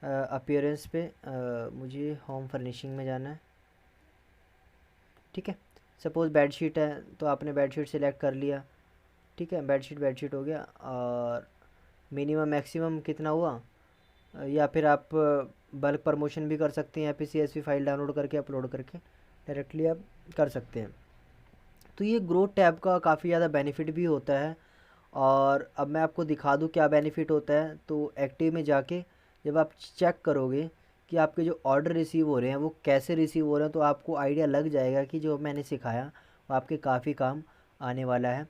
अपीयरेंस पे, मुझे होम फर्निशिंग में जाना है। ठीक है, सपोज़ बेडशीट है तो आपने बेडशीट सेलेक्ट कर लिया। ठीक है, बेडशीट बेडशीट हो गया। और मिनिमम मैक्सिमम कितना हुआ, या फिर आप बल्क प्रमोशन भी कर सकते हैं, या फिर CSV फाइल डाउनलोड करके अपलोड करके डायरेक्टली आप कर सकते हैं। तो ये ग्रोथ टैब का काफ़ी ज़्यादा बेनिफिट भी होता है। और अब मैं आपको दिखा दूँ क्या बेनिफिट होता है। तो एक्टिव में जाके जब आप चेक करोगे कि आपके जो ऑर्डर रिसीव हो रहे हैं वो कैसे रिसीव हो रहे हैं, तो आपको आइडिया लग जाएगा कि जो मैंने सिखाया वो आपके काफ़ी काम आने वाला है।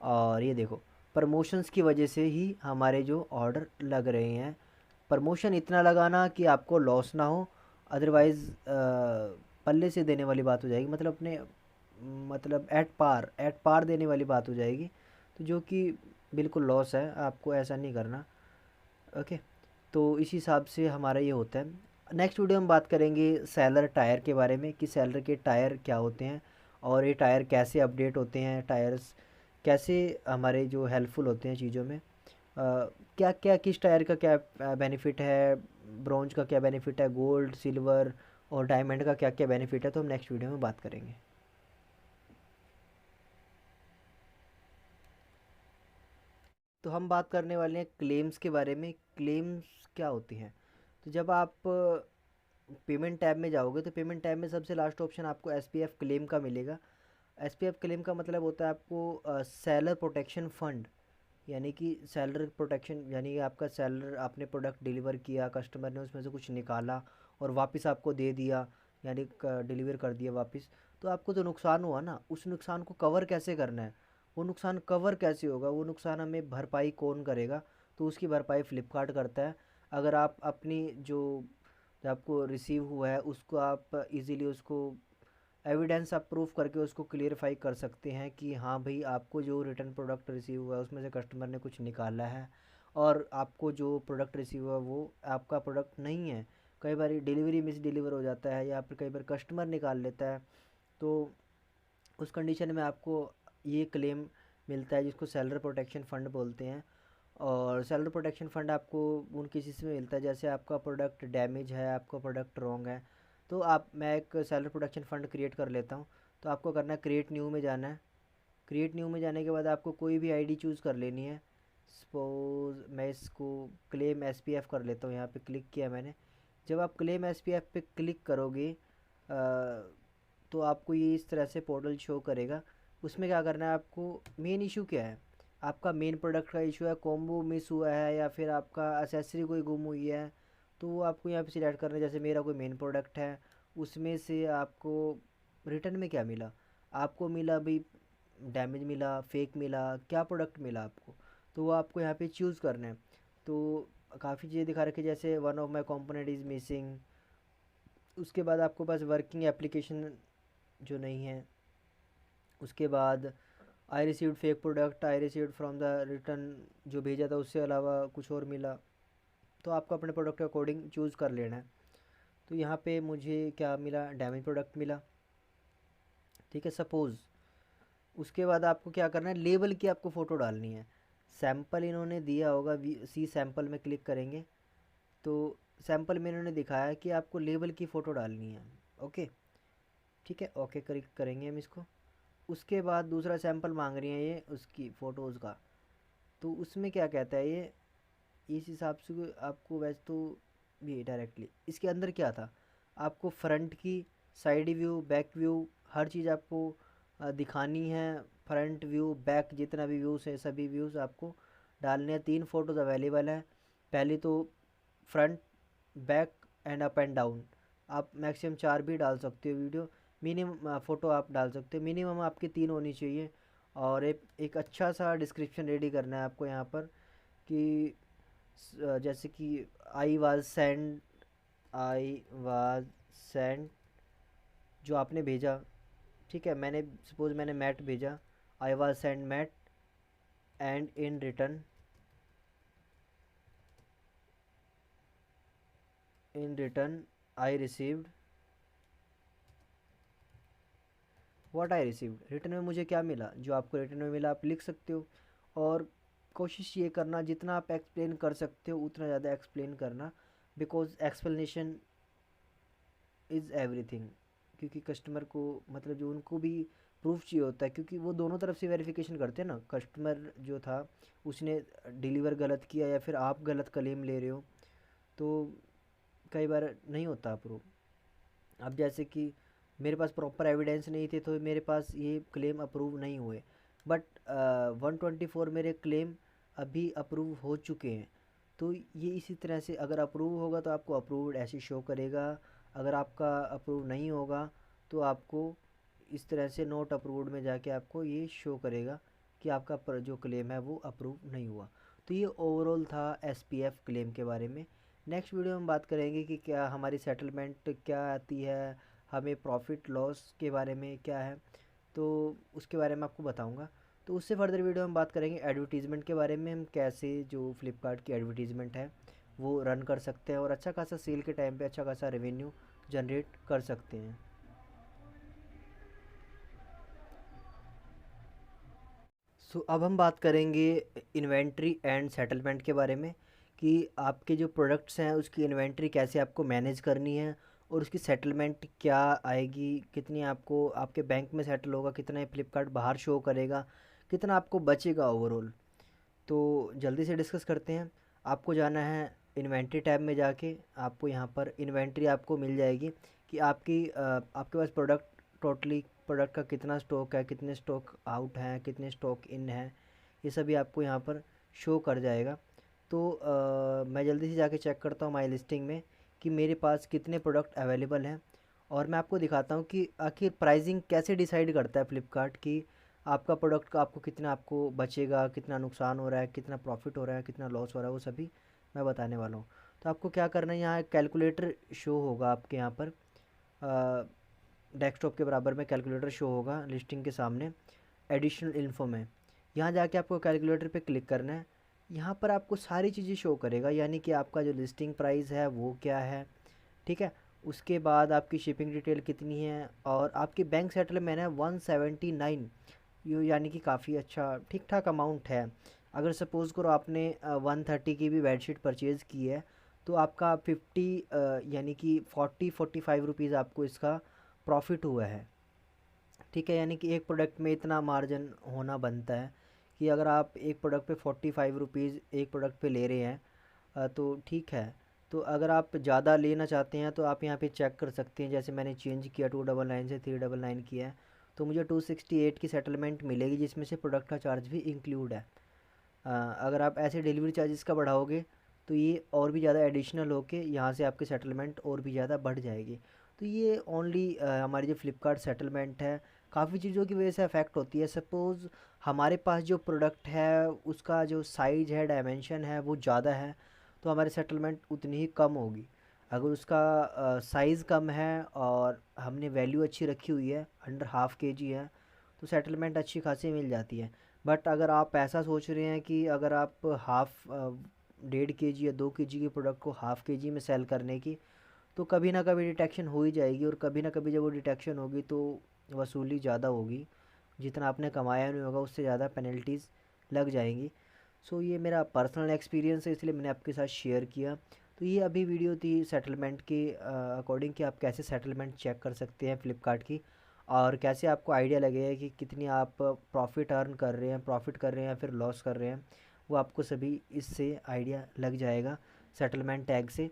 और ये देखो, प्रमोशंस की वजह से ही हमारे जो ऑर्डर लग रहे हैं। प्रमोशन इतना लगाना कि आपको लॉस ना हो, अदरवाइज़ पल्ले से देने वाली बात हो जाएगी, मतलब अपने मतलब एट पार देने वाली बात हो जाएगी। तो जो कि बिल्कुल लॉस है, आपको ऐसा नहीं करना। ओके, तो इस हिसाब से हमारा ये होता है। नेक्स्ट वीडियो हम बात करेंगे सेलर टायर के बारे में, कि सेलर के टायर क्या होते हैं और ये टायर कैसे अपडेट होते हैं, टायर्स कैसे हमारे जो हेल्पफुल होते हैं चीज़ों में। क्या क्या किस टायर का क्या बेनिफिट है, ब्रॉन्ज का क्या बेनिफिट है, गोल्ड सिल्वर और डायमंड का क्या क्या बेनिफिट है, तो हम नेक्स्ट वीडियो में बात करेंगे। तो हम बात करने वाले हैं क्लेम्स के बारे में। क्लेम्स क्या होती हैं। तो जब आप पेमेंट टैब में जाओगे तो पेमेंट टैब में सबसे लास्ट ऑप्शन आपको SPF क्लेम का मिलेगा। SPF क्लेम का मतलब होता है आपको सेलर प्रोटेक्शन फ़ंड, यानी कि सेलर प्रोटेक्शन, यानी कि आपका सेलर, आपने प्रोडक्ट डिलीवर किया, कस्टमर ने उसमें से कुछ निकाला और वापस आपको दे दिया, यानी डिलीवर कर दिया वापस। तो आपको जो नुकसान हुआ ना, उस नुकसान को कवर कैसे करना है, वो नुकसान कवर कैसे होगा, वो नुकसान हमें भरपाई कौन करेगा। तो उसकी भरपाई फ्लिपकार्ट करता है। अगर आप अपनी जो आपको रिसीव हुआ है उसको आप इजीली उसको एविडेंस आप प्रूफ करके उसको क्लियरफाई कर सकते हैं कि हाँ भाई, आपको जो रिटर्न प्रोडक्ट रिसीव हुआ है उसमें से कस्टमर ने कुछ निकाला है, और आपको जो प्रोडक्ट रिसीव हुआ वो आपका प्रोडक्ट नहीं है। कई बार डिलीवरी मिस डिलीवर हो जाता है, या फिर कई बार कस्टमर निकाल लेता है। तो उस कंडीशन में आपको ये क्लेम मिलता है, जिसको सेलर प्रोटेक्शन फ़ंड बोलते हैं। और सेलर प्रोटेक्शन फ़ंड आपको उन केसेस में मिलता है जैसे आपका प्रोडक्ट डैमेज है, आपका प्रोडक्ट रॉन्ग है। तो मैं एक सेलर प्रोटेक्शन फ़ंड क्रिएट कर लेता हूँ। तो आपको करना है, क्रिएट न्यू में जाना है। क्रिएट न्यू में जाने के बाद आपको कोई भी आईडी चूज़ कर लेनी है। सपोज़ मैं इसको क्लेम SPF कर लेता हूँ, यहाँ पे क्लिक किया मैंने। जब आप क्लेम SPF पे क्लिक करोगे तो आपको ये इस तरह से पोर्टल शो करेगा। उसमें क्या करना है आपको, मेन इशू क्या है, आपका मेन प्रोडक्ट का इशू है, कॉम्बो मिस हुआ है, या फिर आपका एसेसरी कोई गुम हुई है। तो वो आपको यहाँ पे सिलेक्ट करना है। जैसे मेरा कोई मेन प्रोडक्ट है, उसमें से आपको रिटर्न में क्या मिला, आपको मिला भाई डैमेज मिला, फेक मिला, क्या प्रोडक्ट मिला आपको, तो वो आपको यहाँ पे चूज़ करना है। तो काफ़ी चीज़ें दिखा रखी है, जैसे one of my component is missing. उसके बाद आपको पास वर्किंग एप्लीकेशन जो नहीं है। उसके बाद I received fake product, I received from the return, जो भेजा था उससे अलावा कुछ और मिला। तो आपको अपने प्रोडक्ट के अकॉर्डिंग चूज़ कर लेना है। तो यहाँ पे मुझे क्या मिला, डैमेज प्रोडक्ट मिला। ठीक है, सपोज़। उसके बाद आपको क्या करना है, लेबल की आपको फ़ोटो डालनी है। सैंपल इन्होंने दिया होगा, सी सैंपल में क्लिक करेंगे तो सैंपल में इन्होंने दिखाया कि आपको लेबल की फ़ोटो डालनी है। ओके, ठीक है, ओके क्लिक करेंगे हम इसको। उसके बाद दूसरा सैंपल मांग रही है ये उसकी फ़ोटोज़ का। तो उसमें क्या कहता है ये, इस हिसाब से आपको वैसे तो ये डायरेक्टली इसके अंदर क्या था, आपको फ्रंट की साइड व्यू, बैक व्यू, हर चीज़ आपको दिखानी है। फ्रंट व्यू, बैक, जितना भी व्यूज़ है सभी व्यूज़ आपको डालने हैं। 3 फ़ोटोज़ अवेलेबल हैं। पहली तो front, back and up and down. आप मैक्सिमम 4 भी डाल सकते हो वीडियो, मिनिमम फ़ोटो आप डाल सकते हो, मिनिमम आपकी 3 होनी चाहिए। और एक अच्छा सा डिस्क्रिप्शन रेडी करना है आपको यहाँ पर, कि जैसे कि आई was send, I was send जो आपने भेजा। ठीक है, मैंने सपोज़ मैंने मैट भेजा, I was send mat. And in return I received what I received. Return में मुझे क्या मिला, जो आपको रिटर्न में मिला आप लिख सकते हो। और कोशिश ये करना जितना आप एक्सप्लेन कर सकते हो उतना ज़्यादा एक्सप्लेन करना, बिकॉज एक्सप्लेनेशन इज़ एवरीथिंग। क्योंकि कस्टमर को मतलब जो उनको भी प्रूफ चाहिए होता है, क्योंकि वो दोनों तरफ से वेरिफिकेशन करते हैं ना। कस्टमर जो था उसने डिलीवर गलत किया या फिर आप गलत क्लेम ले रहे हो, तो कई बार नहीं होता अप्रूव। अब जैसे कि मेरे पास प्रॉपर एविडेंस नहीं थे तो मेरे पास ये क्लेम अप्रूव नहीं हुए, बट 124 मेरे क्लेम अभी अप्रूव हो चुके हैं। तो ये इसी तरह से अगर अप्रूव होगा तो आपको अप्रूव्ड ऐसे शो करेगा, अगर आपका अप्रूव नहीं होगा तो आपको इस तरह से नोट अप्रूव्ड में जाके आपको ये शो करेगा कि आपका जो क्लेम है वो अप्रूव नहीं हुआ। तो ये ओवरऑल था एसपीएफ क्लेम के बारे में। नेक्स्ट वीडियो में हम बात करेंगे कि क्या हमारी सेटलमेंट क्या आती है, हमें प्रॉफिट लॉस के बारे में क्या है, तो उसके बारे में आपको बताऊंगा। तो उससे फर्दर वीडियो हम बात करेंगे एडवर्टीज़मेंट के बारे में, हम कैसे जो फ्लिपकार्ट की एडवर्टीज़मेंट है वो रन कर सकते हैं और अच्छा खासा सेल के टाइम पे अच्छा खासा रेवेन्यू जनरेट कर सकते हैं। सो अब हम बात करेंगे इन्वेंट्री एंड सेटलमेंट के बारे में, कि आपके जो प्रोडक्ट्स हैं उसकी इन्वेंट्री कैसे आपको मैनेज करनी है और उसकी सेटलमेंट क्या आएगी, कितनी आपको आपके बैंक में सेटल होगा, कितना फ्लिपकार्ट बाहर शो करेगा, कितना आपको बचेगा ओवरऑल। तो जल्दी से डिस्कस करते हैं। आपको जाना है इन्वेंट्री टैब में, जाके आपको यहाँ पर इन्वेंट्री आपको मिल जाएगी कि आपके पास टोटली प्रोडक्ट का कितना स्टॉक है, कितने स्टॉक आउट हैं, कितने स्टॉक इन हैं, ये सभी आपको यहाँ पर शो कर जाएगा। तो मैं जल्दी से जाके चेक करता हूँ माई लिस्टिंग में कि मेरे पास कितने प्रोडक्ट अवेलेबल हैं। और मैं आपको दिखाता हूँ कि आखिर प्राइसिंग कैसे डिसाइड करता है फ्लिपकार्ट की आपका प्रोडक्ट का आपको कितना आपको बचेगा, कितना नुकसान हो रहा है, कितना प्रॉफिट हो रहा है, कितना लॉस हो रहा है, वो सभी मैं बताने वाला हूँ। तो आपको क्या करना है, यहाँ एक कैलकुलेटर शो होगा आपके यहाँ पर, डेस्कटॉप के बराबर में कैलकुलेटर शो होगा लिस्टिंग के सामने एडिशनल इन्फो में। यहाँ जाके आपको कैलकुलेटर पे क्लिक करना है। यहाँ पर आपको सारी चीज़ें शो करेगा, यानी कि आपका जो लिस्टिंग प्राइस है वो क्या है, ठीक है। उसके बाद आपकी शिपिंग डिटेल कितनी है और आपकी बैंक सेटलमेंट है 179, यो यानी कि काफ़ी अच्छा ठीक ठाक अमाउंट है। अगर सपोज़ करो आपने 130 की भी बेडशीट परचेज़ की है तो आपका 50 यानी कि 40-45 रुपीज़ आपको इसका प्रॉफिट हुआ है, ठीक है। यानी कि एक प्रोडक्ट में इतना मार्जिन होना बनता है कि अगर आप एक प्रोडक्ट पे 45 रुपीज़ एक प्रोडक्ट पे ले रहे हैं तो ठीक है। तो अगर आप ज़्यादा लेना चाहते हैं तो आप यहाँ पे चेक कर सकते हैं, जैसे मैंने चेंज किया 299 से 399 किया है तो मुझे 268 की सेटलमेंट मिलेगी, जिसमें से प्रोडक्ट का चार्ज भी इंक्लूड है। अगर आप ऐसे डिलीवरी चार्जेस का बढ़ाओगे तो ये और भी ज़्यादा एडिशनल होके यहाँ से आपकी सेटलमेंट और भी ज़्यादा बढ़ जाएगी। तो ये ओनली हमारी जो फ्लिपकार्ट सेटलमेंट है काफ़ी चीज़ों की वजह से अफेक्ट होती है। सपोज़ हमारे पास जो प्रोडक्ट है उसका जो साइज़ है, डायमेंशन है वो ज़्यादा है तो हमारी सेटलमेंट उतनी ही कम होगी। अगर उसका साइज़ कम है और हमने वैल्यू अच्छी रखी हुई है, अंडर हाफ के जी है, तो सेटलमेंट अच्छी खासी मिल जाती है। बट अगर आप ऐसा सोच रहे हैं कि अगर आप 1.5 kg या 2 kg के प्रोडक्ट को हाफ के जी में सेल करने की, तो कभी ना कभी डिटेक्शन हो ही जाएगी और कभी ना कभी जब वो डिटेक्शन होगी तो वसूली ज़्यादा होगी, जितना आपने कमाया नहीं होगा उससे ज़्यादा पेनल्टीज़ लग जाएंगी। सो ये मेरा पर्सनल एक्सपीरियंस है इसलिए मैंने आपके साथ शेयर किया। तो ये अभी वीडियो थी सेटलमेंट के अकॉर्डिंग कि आप कैसे सेटलमेंट चेक कर सकते हैं फ़्लिपकार्ट की और कैसे आपको आइडिया लगेगा कि कितनी आप प्रॉफिट अर्न कर रहे हैं, प्रॉफिट कर रहे हैं या फिर लॉस कर रहे हैं, वो आपको सभी इससे आइडिया लग जाएगा सेटलमेंट टैग से।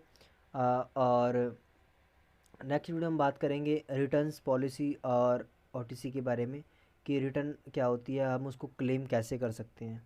और नेक्स्ट वीडियो हम बात करेंगे रिटर्न्स पॉलिसी और ओटीसी के बारे में, कि रिटर्न क्या होती है, हम उसको क्लेम कैसे कर सकते हैं।